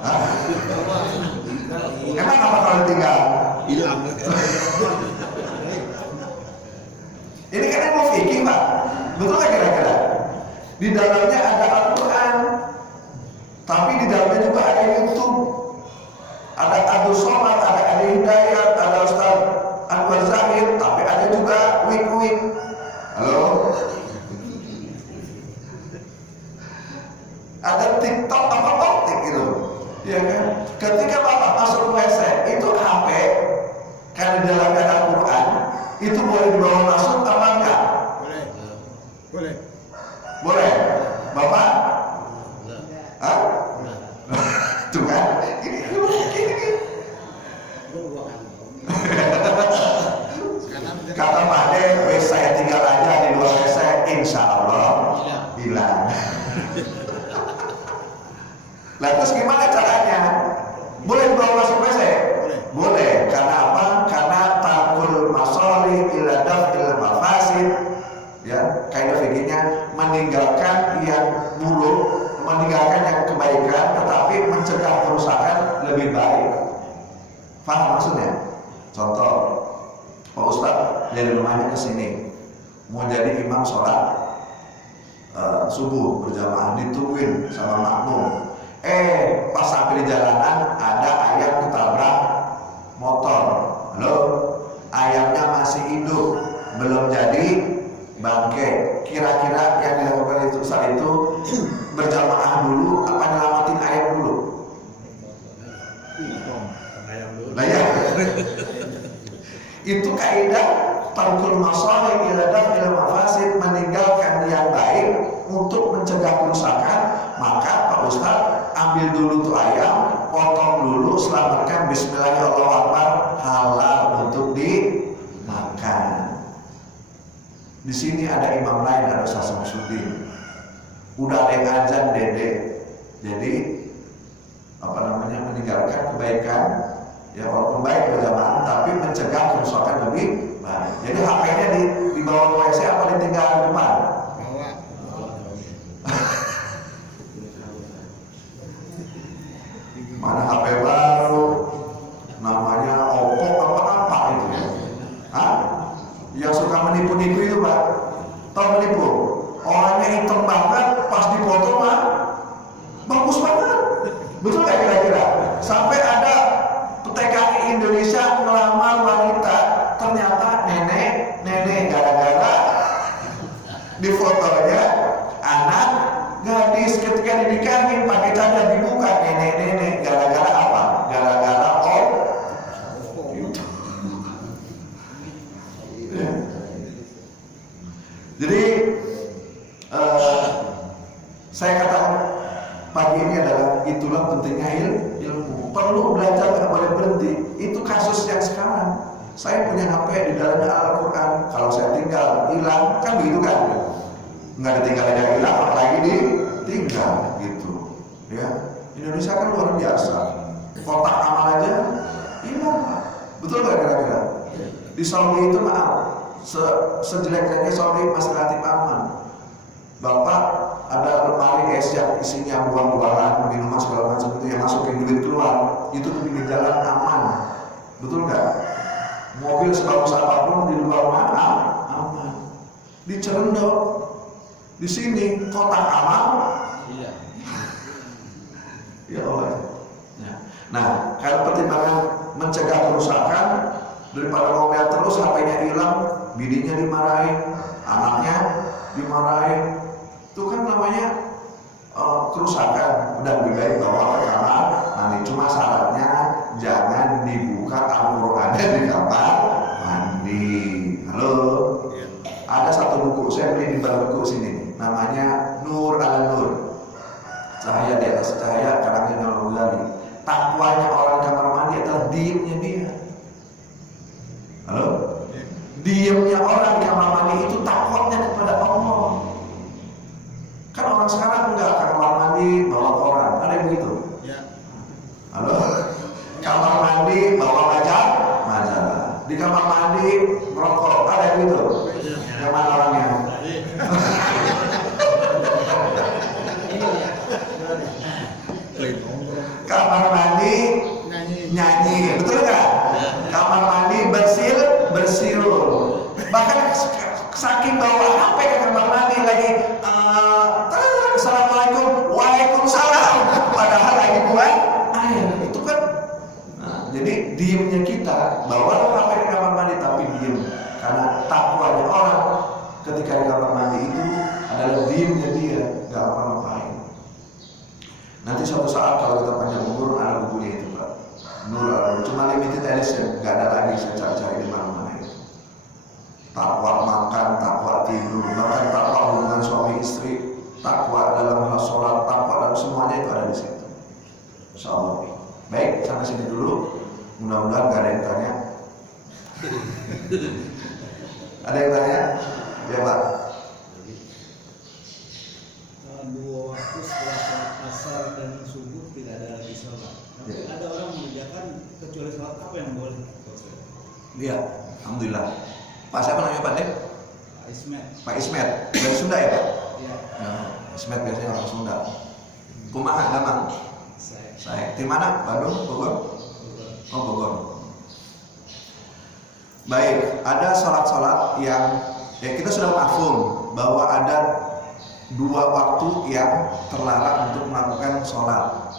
Hah? Emang apa kalau ditinggal? Hilang. Ini kan ilmu fikih, Pak. Betul nggak kira-kira? Di dalamnya ada Al-Quran, tapi di dalamnya juga ada YouTube, ada Abdul Somad, ada Hidayat, ada Ustaz Anwar Zahid, tapi ada juga Wik. Halo? Ada TikTok apa toktik gitu, ya kan? Ketika Bapak masuk WC, itu HP, karena di dalamnya ada Al-Quran, itu boleh dibawa masuk apa enggak? Boleh. Boleh. Bapak? Hah? Tuh kan? Ini. Kata Pak Ade, wes saya tinggal aja di luar WC, insya Allah hilang. Lah terus gimana caranya? Boleh dibawa masuk WC? Boleh. Karena apa? Karena takul masolih ila daf'il mafasid. Ya, kaidah fikihnya meninggalkan yang buruk, meninggalkan yang kebaikan, tetapi mencegah kerusakan lebih baik. Paham maksudnya? Contoh, Pak Ustadz dari rumahnya ke sini mau jadi imam sholat subuh berjamaah, ditungguin sama makmum. Pas sampai di jalanan ada ayam ketabrak motor. Halo, ayamnya masih hidup, belum jadi bangke. Kira-kira yang dilakukan itu saat itu berjamaah dulu apa nyelamatin ayam dulu? Nah ya, itu kaidah tarkul masalih ila daf'il mafasid, meninggalkan yang baik untuk mencegah kerusakan. Maka Pak Ustaz ambil dulu tuh ayam, potong dulu, selamatkan, bismillahirrahmanirrahim, halal untuk dimakan. Di sini ada imam lain, ada Ustaz Samsudin. Udah ada yang azan dede. Jadi meninggalkan kebaikan, ya walaupun baik berjamaah, tapi mencegah kerusakan lebih baik. Jadi HP-nya dibawa ke WC apa ditinggal di depan? Bawa. Mana HP baru, namanya Oppo apa itu ya? Hah? Yang suka menipu-nipu itu Pak, tahu menipu? Orangnya hitam banget, pas dipoto mah bagus banget, betul nggak kira-kira? Sampai ada TKI Indonesia melamar wanita, ternyata nenek gara-gara di fotonya anak gadis ketika dinikahin pakai cadar dibuka nenek gara-gara apa? Gara-gara ya. Jadi saya katakan pagi ini adalah itulah pentingnya ilmu. Perlu belajar, nggak boleh berhenti. Itu kasus yang sekarang. Saya punya HP di dalamnya Al-Quran. Kalau saya tinggal hilang, kan begitu kan? Nggak ditinggal aja hilang, apalagi ditinggal gitu. Ya, Indonesia kan luar biasa. Kotak amal aja hilang, betul nggak kira-kira? Di Saudi itu maaf, sejelek-jeleknya Saudi masih relatif aman. Bapak ada lemari es yang isinya buah-buahan, minuman segala macam itu yang masukin duit keluar, itu di pinggir jalan aman, betul nggak? Mobil sebagus apapun di luar rumah aman. Di Cerendok, di sini kotak amal, iya. Ya Allah. Nah, kalau pertimbangan mencegah kerusakan daripada ngomel terus, HP-nya hilang, bininya dimarahin, anaknya dimarahin. Itu kan namanya kerusakan. Udah lebih baik bawa ke kamar mandi. Cuma syaratnya jangan dibuka Al-Qurannya di kamar mandi. Halo, ada satu buku saya beli di buku sini, namanya Nur ala Nur, cahaya di atas cahaya, karangnya Imam Ghazali. Takwanya orang di kamar mandi adalah diemnya dia. Halo, diemnya orang di kamar mandi itu takwanya kepada Allah. Kan orang sekarang enggak ke kamar mandi bawa koran, ada yang begitu? Ya. Halo? Kamar mandi bawa majalah. Di kamar mandi merokok, ada yang begitu? Yang mana orangnya? Kamar mandi nyanyi, betul nggak? Kamar mandi bersiul. Bahkan saking bawa HP ke kamar mandi lagi. Assalamualaikum, waalaikumsalam. Padahal lagi buat air. Itu kan. Nah, jadi diemnya kita, bawa HP ke kamar mandi tapi diem. Karena takwanya orang ketika di kamar mandi itu adalah diemnya dia, nggak apa-apain. Nanti suatu saat kalau kita panjang umur ada bukunya itu Pak. Nur, cuma limited edition, nggak ada lagi saya cari-cari di mana-mana itu. Takwa makan, takwa tidur, bahkan takwa hubungan suami istri, takwa dalam hal sholat, takwa dalam semuanya itu ada di situ. Insyaallah. Baik, sampai sini dulu. Mudah-mudahan gak ada yang tanya. Ada yang tanya? Ya Pak. Dua waktu setelah sholat asar dan subuh tidak ada lagi sholat. Tapi ya, ada orang mengerjakan kecuali sholat apa yang boleh? Iya, alhamdulillah. Pak siapa namanya Pak Dek? Pak Ismet. Pak Ismet dari Sunda ya Pak? Iya. Nah, Ismet biasanya orang Sunda. Kumaha gampang? Saya. Di mana? Bandung, Bogor? Oh Bogor. Baik, ada sholat-sholat yang kita sudah mafhum bahwa ada dua waktu yang terlarang untuk melakukan sholat,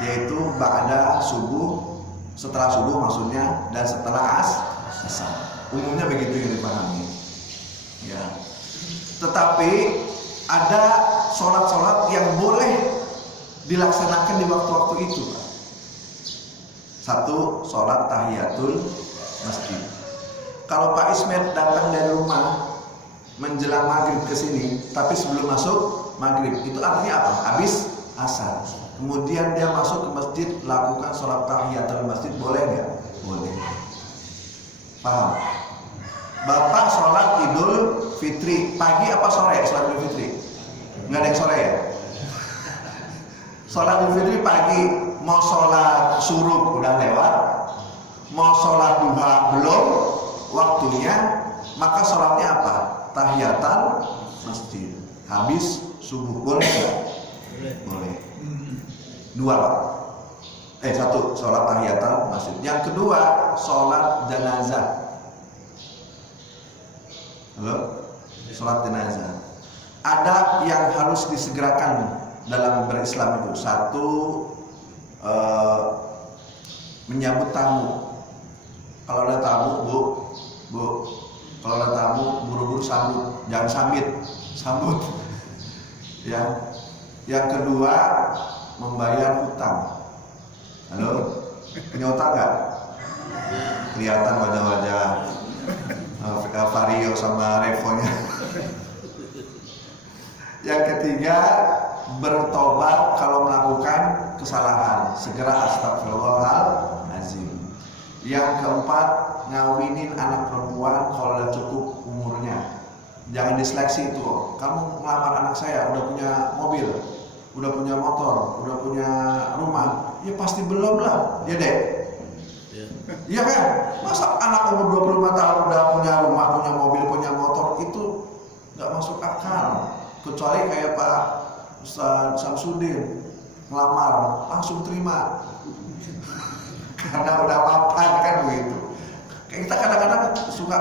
yaitu ba'da subuh, setelah subuh maksudnya, dan setelah asar. Umumnya begitu yang dipahami. Ya. Tetapi ada sholat-sholat yang boleh dilaksanakan di waktu-waktu itu. Satu, sholat tahiyatul masjid. Kalau Pak Ismet datang dari rumah menjelang maghrib ke sini, tapi sebelum masuk maghrib, itu artinya apa? Habis asar. Kemudian dia masuk ke masjid, lakukan sholat tahiyatul masjid, boleh nggak? Boleh. Paham? Bapak sholat Idul Fitri pagi apa sore? Sholat Idul Fitri nggak ada yang sore ya? Sholat Idul Fitri pagi. Mau sholat suruh udah lewat, mau sholat duha belum waktunya, maka sholatnya apa? Tahiyatan masjid. Habis subuh boleh nggak? Boleh. Dua Pak. Satu sholat tahiyatan masjid. Yang kedua sholat jenazah. Halo? Sholat jenazah. Ada yang harus disegerakan dalam berislam itu. Satu, menyambut tamu. Kalau ada tamu, bu, kalau ada tamu buru-buru sambut, jangan sambut. Ya. Yang kedua, membayar hutang. Halo, punya hutang nggak? Kelihatan wajah-wajah Vario sama Revonya. Yang ketiga, bertobat kalau melakukan kesalahan, segera astagfirullahaladzim. Yang keempat, ngawinin anak perempuan kalau udah cukup umurnya. Jangan diseleksi itu. Kamu ngelamar anak saya udah punya mobil, udah punya motor, udah punya rumah. Ya pasti belum lah, ya dek. Iya kan? Masa anak umur 25 tahun udah punya rumah, punya mobil, punya motor, itu nggak masuk akal. Kecuali kayak Pak Ustaz Samsudin ngelamar langsung terima karena udah mapan kan begitu. Kita kadang-kadang suka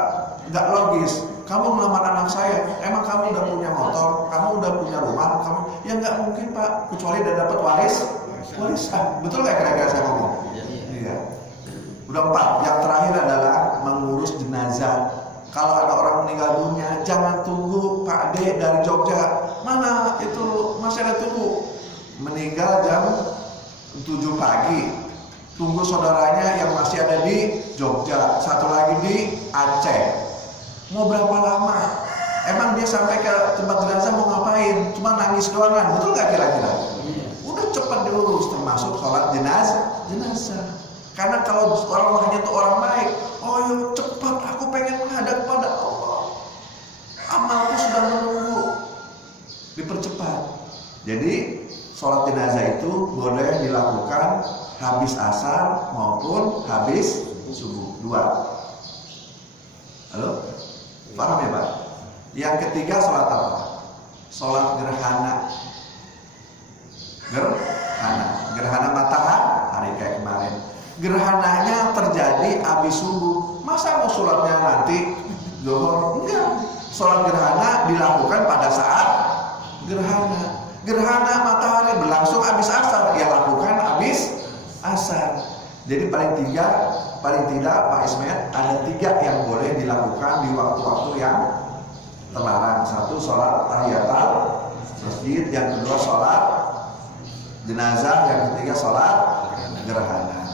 nggak logis. Kamu ngelamar anak saya, emang kamu udah punya motor, kamu udah punya rumah, kamu ya nggak mungkin Pak, kecuali udah dapat warisan. Betul nggak kira-kira saya ngomong? Iya. Udah 4. Yang terakhir adalah mengurus jenazah. Kalau ada orang meninggal dunia, jangan tunggu Pak D dari Jogja. Mana itu masih ada tunggu. Meninggal jam 7 pagi. Tunggu saudaranya yang masih ada di Jogja. Satu lagi di Aceh. Mau berapa lama? Emang dia sampai ke tempat jenazah mau ngapain? Cuma nangis doang kan? Betul nggak kira-kira? Udah cepat diurus, termasuk sholat jenazah. Karena kalau orang-orangnya itu orang baik, oh ya cepat, aku pengen menghadap pada Allah. Amalku sudah menunggu, dipercepat. Jadi sholat jenazah itu boleh dilakukan habis asar maupun habis subuh. 2. Halo? Paham ya Pak? Yang ketiga sholat apa? Sholat gerhana. Gerhana matahari kayak kemarin. Gerhananya terjadi habis subuh. Masa mau sholatnya nanti zuhur? Enggak. Sholat gerhana dilakukan pada saat gerhana. Gerhana matahari berlangsung habis asar, ya lakukan habis asar. Jadi paling tidak Pak Ismail ada 3 yang boleh dilakukan di waktu-waktu yang terlarang. 1 sholat tahiyatul masjid, yang kedua sholat jenazah, yang ketiga sholat gerhana.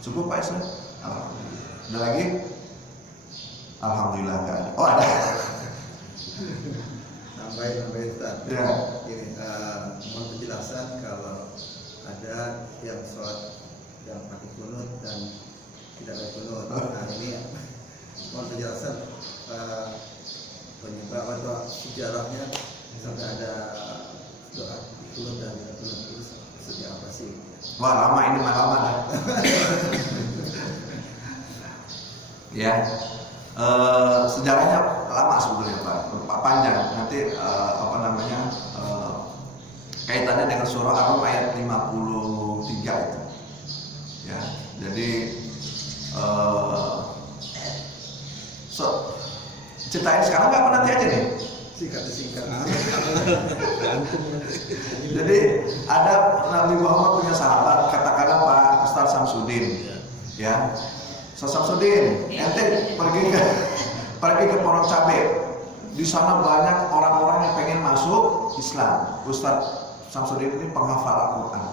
Cukup Pak Ismail? Alhamdulillah. Ada lagi? Alhamdulillah nggak ada. Oh ada. Sampai Ustaz. Ya. Ini mohon penjelasan kalau ada yang sholat yang pakai kunut dan tidak pakai kunut. Nah ini mohon penjelasan penyebab atau sejarahnya sampai ada doa kunut dan tidak kunut itu seperti apa sih? Wah lama ini lama dah. Ya. Sejarahnya lama sebetulnya Pak, panjang. Nanti kaitannya dengan surah Ar-Rum ayat 53 itu. Ya, jadi ceritain sekarang nggak apa nanti aja nih? Singkat. Jadi ada Nabi Muhammad punya sahabat, katakanlah Pak Ustaz Samsudin, ya. Ustaz Samsudin, ente pergi ke Pondok Cabe. Di sana banyak orang-orang yang pengen masuk Islam. Ustaz Samsudin ini penghafal Al-Quran,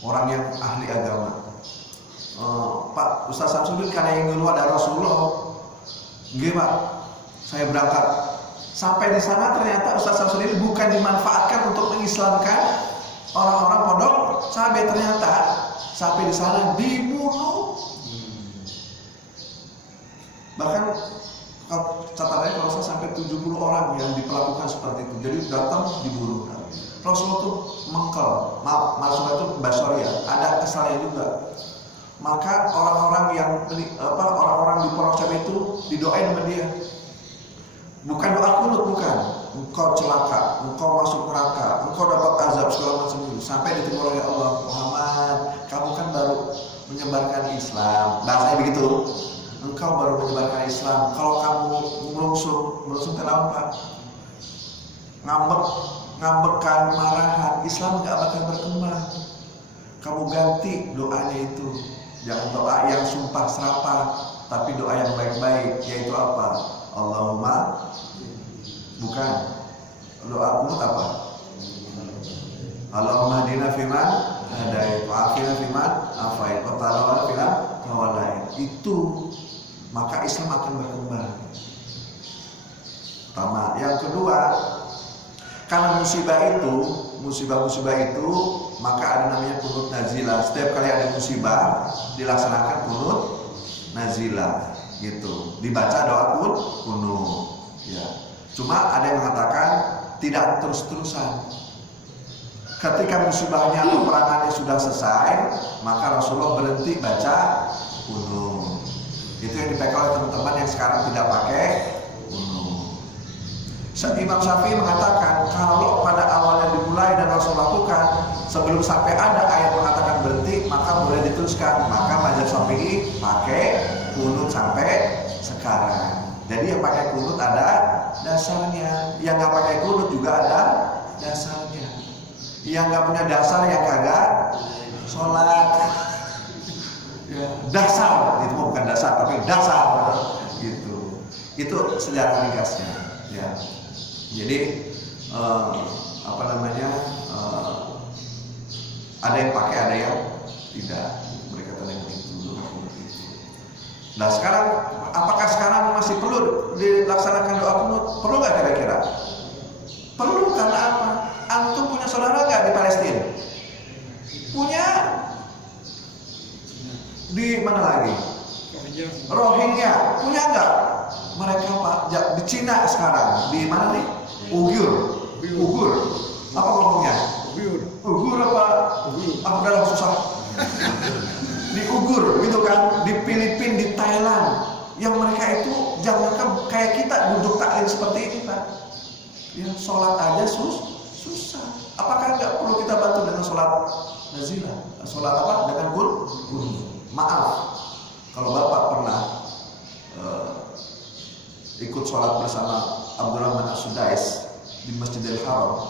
orang yang ahli agama. Pak Ustaz Samsudin karena yang nyuruh ada Rasulullah. Nggih Pak, saya berangkat. Sampai di sana ternyata Ustaz Samsudin bukan dimanfaatkan untuk mengislamkan orang-orang Pondok Cabe, ternyata sampai di sana dibunuh. Bahkan catatannya kalau saya sampai 70 orang yang diperlakukan seperti itu. Jadi datang dibunuh. Rasulullah itu mengkel, maksudnya itu basoria, ada kesalnya juga. Maka orang-orang yang orang-orang di pondok pesantren itu didoain sama dia. Bukan doa kunut, bukan. Engkau celaka, engkau masuk neraka, engkau dapat azab segala macam itu. Sampai ditegur oleh Allah, Muhammad, kamu kan baru menyebarkan Islam. Bahasanya begitu. Engkau baru menyebarkan Islam. Kalau kamu merungsung terlalu Pak, ngambekan, marahan, Islam nggak bakal berkembang. Kamu ganti doanya itu, jangan doa yang sumpah serapah, tapi doa yang baik-baik, yaitu apa? Allahumma, bukan doa kunut apa? Allahumma hadina fiman hadait, wa afina fiman afait, wa tawallana fiman tawallait. Itu maka Islam akan berkembang. Pertama, yang kedua, karena musibah-musibah itu, maka ada namanya kunut nazilah. Setiap kali ada musibah, dilaksanakan kunut nazilah, gitu. Dibaca doa kunut. Ya. Cuma ada yang mengatakan tidak terus-terusan. Ketika musibahnya, peperangannya sudah selesai, maka Rasulullah berhenti baca kunut. Itu yang dipakai oleh teman-teman yang sekarang tidak pakai kunut. Imam Syafi'i mengatakan kalau pada awalnya dimulai dan Rasul lakukan, sebelum sampai ada ayat mengatakan berhenti, maka boleh diteruskan. Maka mazhab Syafi'i pakai kunut sampai sekarang. Jadi yang pakai kunut ada dasarnya, yang nggak pakai kunut juga ada dasarnya. Yang nggak punya dasar yang kagak sholat. Ya, dasar itu bukan dasar tapi dasar gitu. Itu sejarah ringkasnya. Ya. Jadi ada yang pakai, ada yang tidak. Mereka yang itu. Nah sekarang, apakah sekarang masih perlu dilaksanakan doa kunut? Perlu nggak kira-kira? Perlu, karena apa? Antum punya saudara nggak di Palestina? Punya. Di mana lagi? Rohingya punya nggak? Mereka Pak di Cina sekarang, di mana nih? Uighur. Apa ngomongnya? Uighur apa? Udah susah. Di Uighur gitu kan, di Filipina, di Thailand, yang mereka itu jangan kayak kita duduk taklim seperti ini Pak. Ya sholat aja susah. Apakah nggak perlu kita bantu dengan sholat nazilah? Sholat apa? Dengan kunut. Maaf, kalau Bapak pernah ikut sholat bersama Abdurrahman As-Sudais di Masjidil Haram,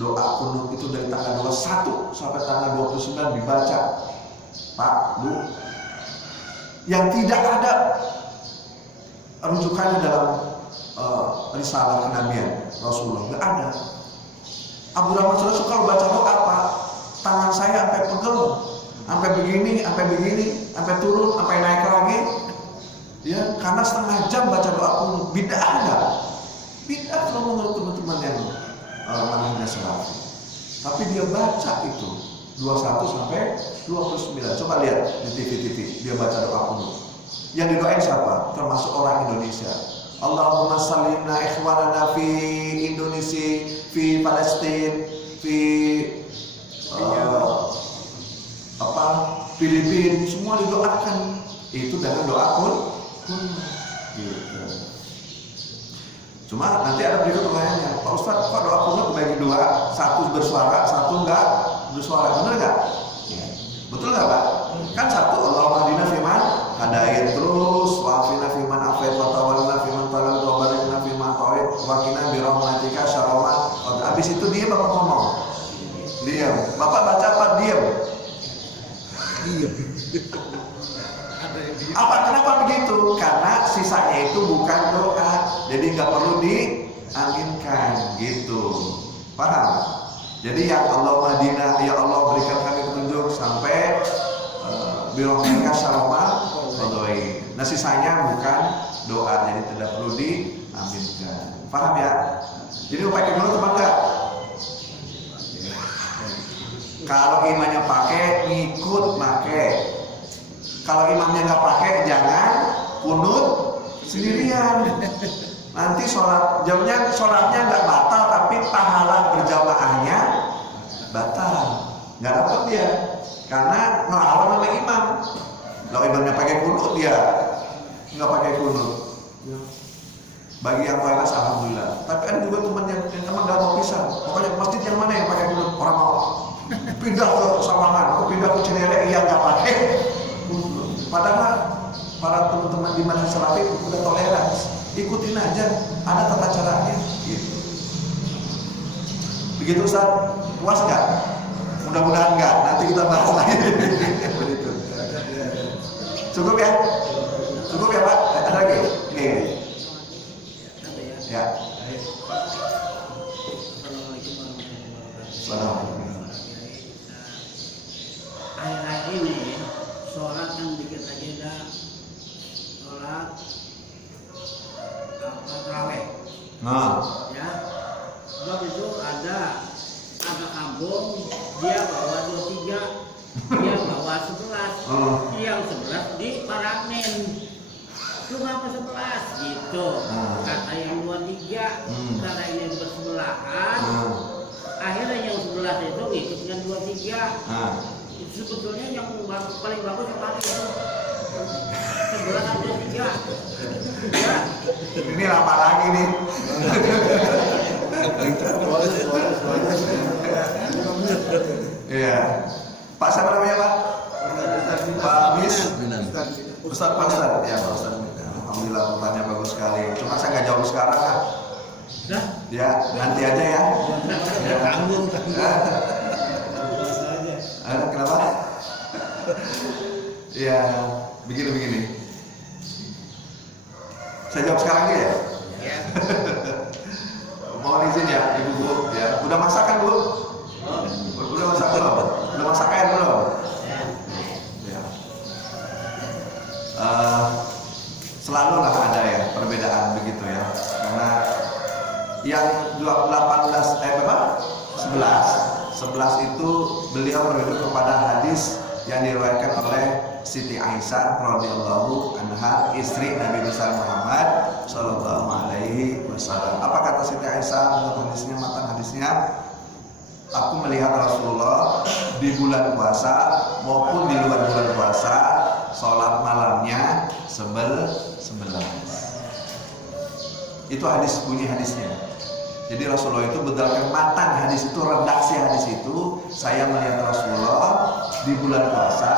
doa kunut itu dari tanggal 21 sampai tanggal 29 dibaca, Pak, Bu, yang tidak ada rujukannya dalam risalah kenabian Rasulullah, nggak ada. Abdurrahman As-Sudais kalau baca doa apa, tangan saya sampai pegel, sampai begini, sampai turun, sampai naik lagi, ya karena setengah jam baca doa kunut. Bid'ah enggak? Bid'ah kalau menurut teman-teman yang manhajnya salafi. Tapi dia baca itu 21 sampai 29. Coba lihat di TV dia baca doa kunut. Yang didoain siapa? Termasuk orang Indonesia. Allahumma sallimna ikhwanana fi Indonesia, fi Palestina, fi Filipina, semua didoakan. Itu dengan doa kunut. Gitu. Cuma nanti ada berikut pertanyaannya, Pak Ustadz, kok doa kunut dibagi dua? Satu bersuara, satu enggak bersuara, benar enggak? Betul enggak Pak? Kan satu Allahumma hadina fiman hadait, terus wa afina fiman afait, wa tawallana fiman tawallait, wa barik fiman tawait, wa qina bi rahmatika syarra ma. Habis itu dia Bapak ngomong. Diam. Bapak baca apa? Diam. Apa? Kenapa begitu? Karena sisanya itu bukan doa, jadi nggak perlu diaminkan, gitu. Paham? Jadi yang Allah Madinah, ya Allah berikan kami petunjuk sampai birahmatika syarra ma qadai. Nah sisanya bukan doa, jadi tidak perlu diaminkan. Paham ya? Jadi pakai dulu teman nggak? Kalau imamnya pakai, ngikut pakai. Kalau imamnya nggak pakai, jangan kunut Sendirian. Nanti sholatnya nggak batal, tapi pahala berjamaahnya batal. Nggak dapat dia, karena ngelawan sama imam. Kalau imamnya pakai kunut, dia nggak pakai kunut. Bagi yang falas alhamdulillah. Tapi ada juga teman yang emang nggak mau pisah. Pokoknya masjid yang mana yang pakai kunut, orang mau pindah ke Sawangan, aku pindah ke Cinere, iya nggak pakai. Padahal para teman-teman di mana Salafi udah toleransi, ikutin aja, ada tata caranya. Gitu. Begitu Ustaz, puas nggak? Mudah-mudahan nggak. Nanti kita bahas lagi. Begitu. Cukup ya? Cukup ya Pak? Ada lagi? Oke. Ya. Assalamualaikum warahmatullahi wabarakatuh. Assalamualaikum. Akhir-akhir ini sholat kan dikit aja dah sholat taraweh. Nah, Ya, sebab itu ada anak kampung dia bawa 23, dia bawa 11, yang 11 diparanin. Lu ngapa 11 gitu? Kata yang 23, kata yang bersebelahan. Akhirnya yang 11 itu ngikut dengan 23. Sebetulnya yang paling bagus yang mana itu? 11 atau 23. Ya. ini apa lagi nih? Iya. Pak siapa namanya Pak? Pak Bis. Ustaz Pasar. Ya Pak Ustaz. Alhamdulillah pertanyaan bagus sekali. Cuma saya nggak jawab sekarang kan. Dah. Ya nanti aja ya. Ya. Tanggung. Kenapa? Ya begini. Saya jawab sekarang aja ya. Ya. Mohon izin ya Ibu Bu. Ya. Udah masak kan Bu? Udah masak belum? Udah masak air belum? Ya. Selalu lah ada ya perbedaan begitu ya. Karena yang 11 itu beliau merujuk kepada hadis yang diriwayatkan oleh Siti Aisyah radhiyallahu anha, istri Nabi besar Muhammad sallallahu alaihi wasallam. Apa kata Siti Aisyah menurut hadisnya, matan hadisnya? Aku melihat Rasulullah di bulan puasa maupun di luar bulan puasa sholat malamnya 11. Itu hadis, bunyi hadisnya. Jadi Rasulullah itu berdasarkan matan hadis itu, redaksi hadis itu, saya melihat Rasulullah di bulan puasa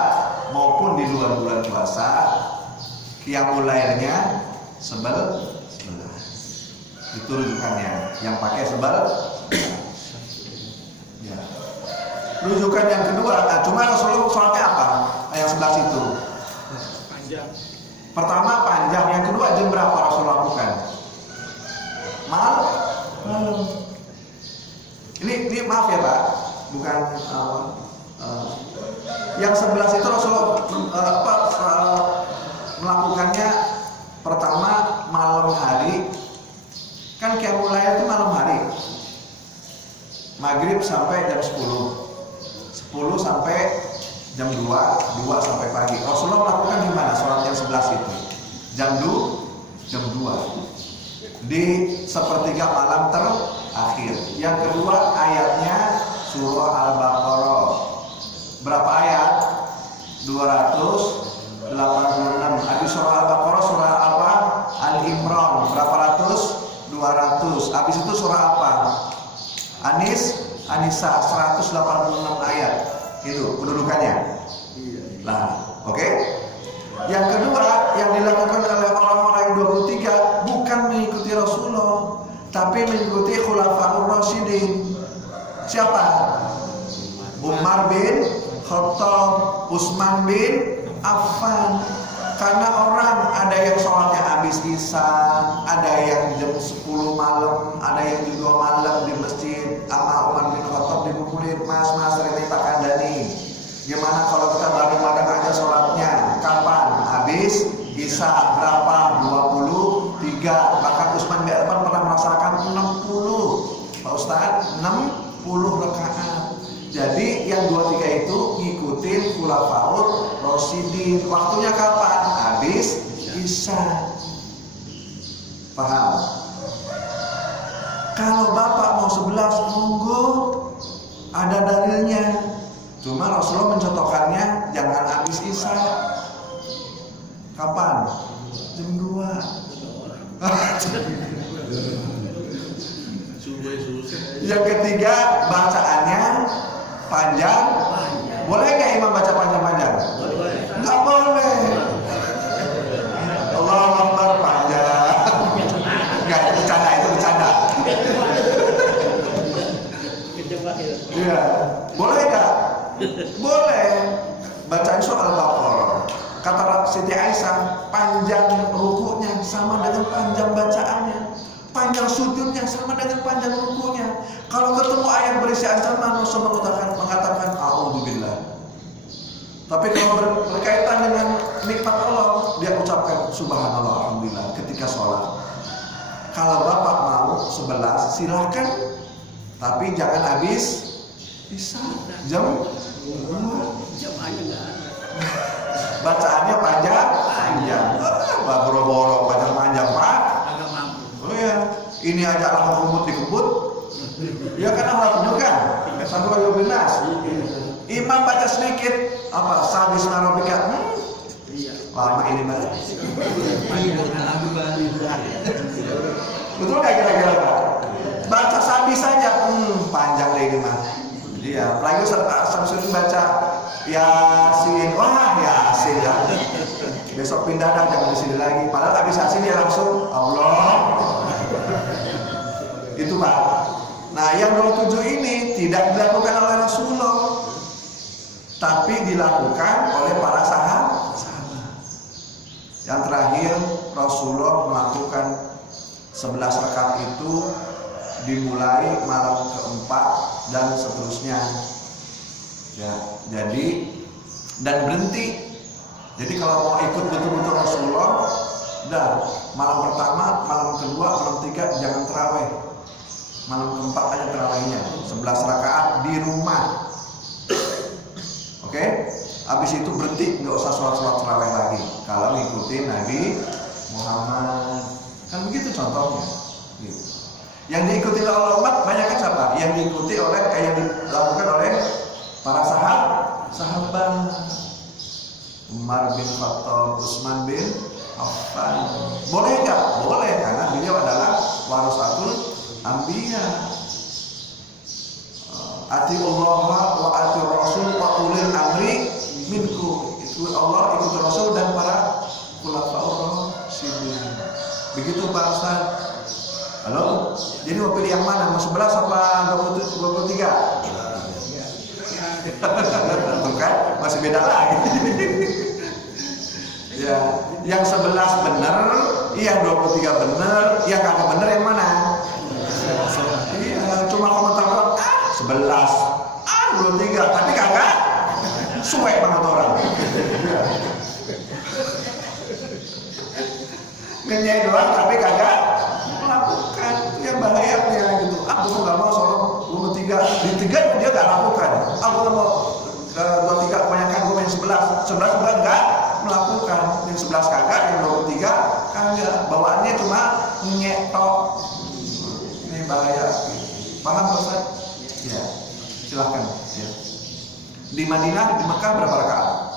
maupun di luar bulan puasa qiyamul lailnya 11. Itu rujukannya. Yang pakai 11. Ya. Rujukan yang kedua, cuma Rasulullah sholatnya apa? Yang 11 itu. Panjang. Pertama panjang, yang kedua jam berapa Rasulullah lakukan? Malam. Ini maaf ya Pak, bukan yang 11 itu Rasulullah melakukannya pertama malam hari, kan qiyamul lail itu malam hari, maghrib sampai jam 10 sampai jam 2 sampai pagi. Rasulullah melakukan di mana sholat yang 11 itu? Jam 2 di sepertiga malam terakhir. Yang kedua ayatnya surah Al-Baqarah. Berapa ayat? 286. Habis surah Al-Baqarah surah apa? Al-Imran. Berapa ratus? 200. Habis itu surah apa? An-Nisa 186 ayat. Itu kedudukannya. Nah, oke. Yang kedua yang dilakukan oleh orang-orang yang 23 bukan mengikuti Rasulullah, tapi mengikuti Khulafaur Rasyidin. Siapa? Umar bin Khattab, Utsman bin Affan. Karena orang ada yang sholatnya habis Isya, ada yang jam 10 malam, ada yang juga malam di masjid. Sama Umar bin Khattab dipukulin, Mas Rene tak kandani. Gimana kalau kita bareng-bareng aja sholatnya? Kapan? Habis Isya berapa? 23. Bahkan Utsman bin Affan pernah merasakan 60. Pak Ustaz, 60 rakaat. Jadi yang 23 itu ngikutin Khulafaur Rasyidin. Waktunya kapan? Habis Isya. Paham? Kalau bapak mau 11, monggo, ada dalilnya. Cuma Rasulullah mencontohkannya jangan habis isya. Kapan? Jam 2. Yang ketiga, bacaannya panjang. Boleh nggak imam baca panjang-panjang? Nggak boleh. Allahu Akbar panjang. Nggak, itu bercanda, itu bercanda. Iya, boleh nggak? Boleh. Bacaan surah Al-Baqarah. Kata Siti Aisyah, panjang rukunya sama dengan panjang bacaannya, panjang sujudnya sama dengan panjang rukunya. Kalau ketemu ayat berisi ancaman, Rasulullah mengatakan a'udzubillah. Tapi kalau berkaitan dengan nikmat Allah, dia ucapkan subhanallah, alhamdulillah ketika sholat. Kalau bapak mau 11, silahkan, tapi jangan habis isya jam 2. Bacaannya panjang. Pak boro-boro panjang-panjang Pak. Agak mampu. Oh ya, ini aja alat rumput dikebut. Ya kan alat bukan? Sampai benas. Imam baca sedikit, apa? Sabis narobika. Lama ini Pak. Betul nggak kira-kira Pak? Baca sabis saja, panjang deh ini Pak. Iya, apalagi Samsudin baca Yasin, wah Yasin ya. Besok pindah dah, jangan di sini lagi. Padahal habis Yasin dia langsung Allah. Itu Pak. Nah, yang 27 ini tidak dilakukan oleh Rasulullah, tapi dilakukan oleh para sahabat. Yang terakhir, Rasulullah melakukan 11 rakaat itu dimulai malam keempat dan seterusnya. Ya, jadi dan berhenti. Jadi kalau mau ikut betul-betul Rasulullah, dan malam pertama, malam kedua, malam ketiga jangan terawih. Malam keempat aja terawihnya, 11 rakaat di rumah. Oke? Habis itu berhenti, nggak usah sholat terawih lagi. Kalau ngikutin Nabi Muhammad, kan begitu contohnya. Gitu. Yang diikuti oleh umat banyak kan siapa? Yang diikuti oleh yang dilakukan oleh para sahabat. Umar bin Khattab, Utsman bin Affan. Boleh nggak? Boleh, karena beliau adalah warasatul anbiya. Atiullah wa atir rasul wa ulil amri minkum. Itu Allah, ikut Rasul dan para khulafaur rasyidin. Begitu Pak Ustaz. Halo? Jadi mau pilih yang mana? Mau 11 apa 23? Tuh kan? Masih beda lagi. Ya, yang 11 benar, yang 23 benar, yang kagak benar yang mana? Iya, cuma komentar orang 11, 23, tapi kagak suek banget orang. Ngenyai doang tapi kagak melakukan. Itu yang bahayanya gitu. Aku nggak mau sholat 23, di 3 dia nggak lakukan. Aku nggak mau 23 kebanyakan, gue main 11 bukan nggak melakukan. Yang 11 kagak, yang 23 kagak. Bawaannya cuma nyetok. Ini bahaya. Paham Ustaz? Ya, silahkan. Ya. Di Madinah, di Mekah berapa rakaat?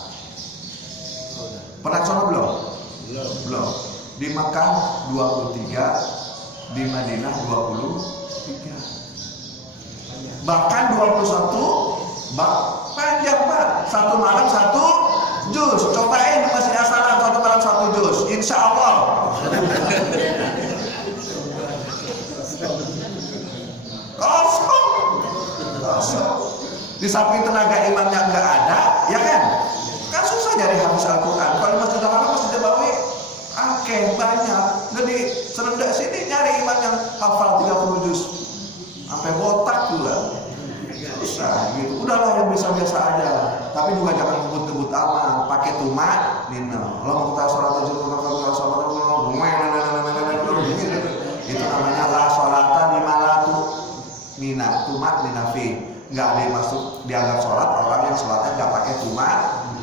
Pernah ke sana belum? Belum. Di Mekah 23, di Madinah 23. Bahkan 21 panjang Pak. Satu malam 1 juz. Cobain masih asalan 1 malam 1 juz. Insya Allah. Kosong. Di samping tenaga imamnya nggak ada, ya kan? Kan susah nyari hafiz Al-Quran. Kalau Masjid Al-Haram, Masjid Nabawi, banyak. Jadi serendah sini nyari imam yang hafal 30 juz. Sampai botak juga. Susah gitu. Udahlah yang biasa-biasa aja. Tapi juga jangan ngebut-ngebut amat. Pakai tumak, nina. Kalau mau kita sholat itu namanya la sholata di malatu nina, tumak ninafi. Nggak ada yang masuk dianggap sholat orang yang sholatnya nggak pakai tumak.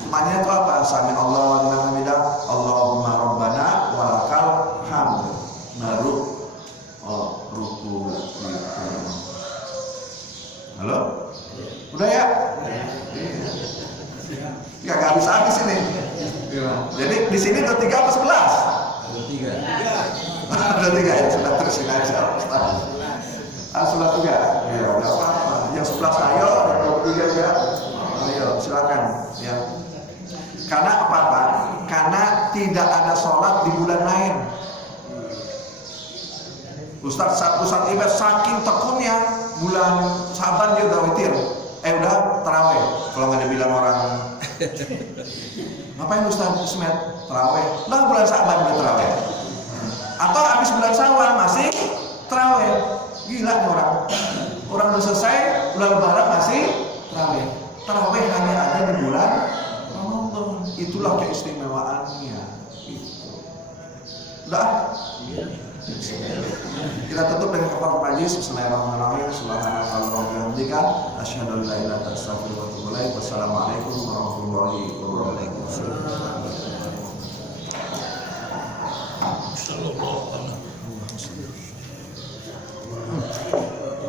Tumaknya itu apa? Sami Allah liman hamidah, Allahumma rabbana walakal hamd. Baru ruku gitu. Halo? Udah ya? Ya nggak habis ini. Jadi di sini 23 apa 11? 23. Ada 3 ya, sudah terusin aja. Sudah 3. Ya udah apa-apa. Yang 11 ayo, yang 23 ya. Ayo silakan ya. Karena apa? Karena tidak ada sholat di bulan lain. Ustaz Ibad saking tekunnya bulan Saban dia udah witir. Udah taraweh. Kalau nggak dibilang orang ngapain Ustaz Ismet taraweh? Lah bulan Saban dia taraweh. Atau habis bulan Syawal masih taraweh. Gila nih orang. Orang udah selesai bulan Lebaran masih taraweh. Taraweh hanya ada di bulan Ramadan. Itulah keistimewaannya. Itu. Udah. Kita tutup dengan kafaratul majlis. Bismillahirrahmanirrahim. Subhanallah wa bihamdika asyhadu an la ilaha illa anta astaghfiruka wa atubu ilaik. Wassalamualaikum warahmatullahi wabarakatuh.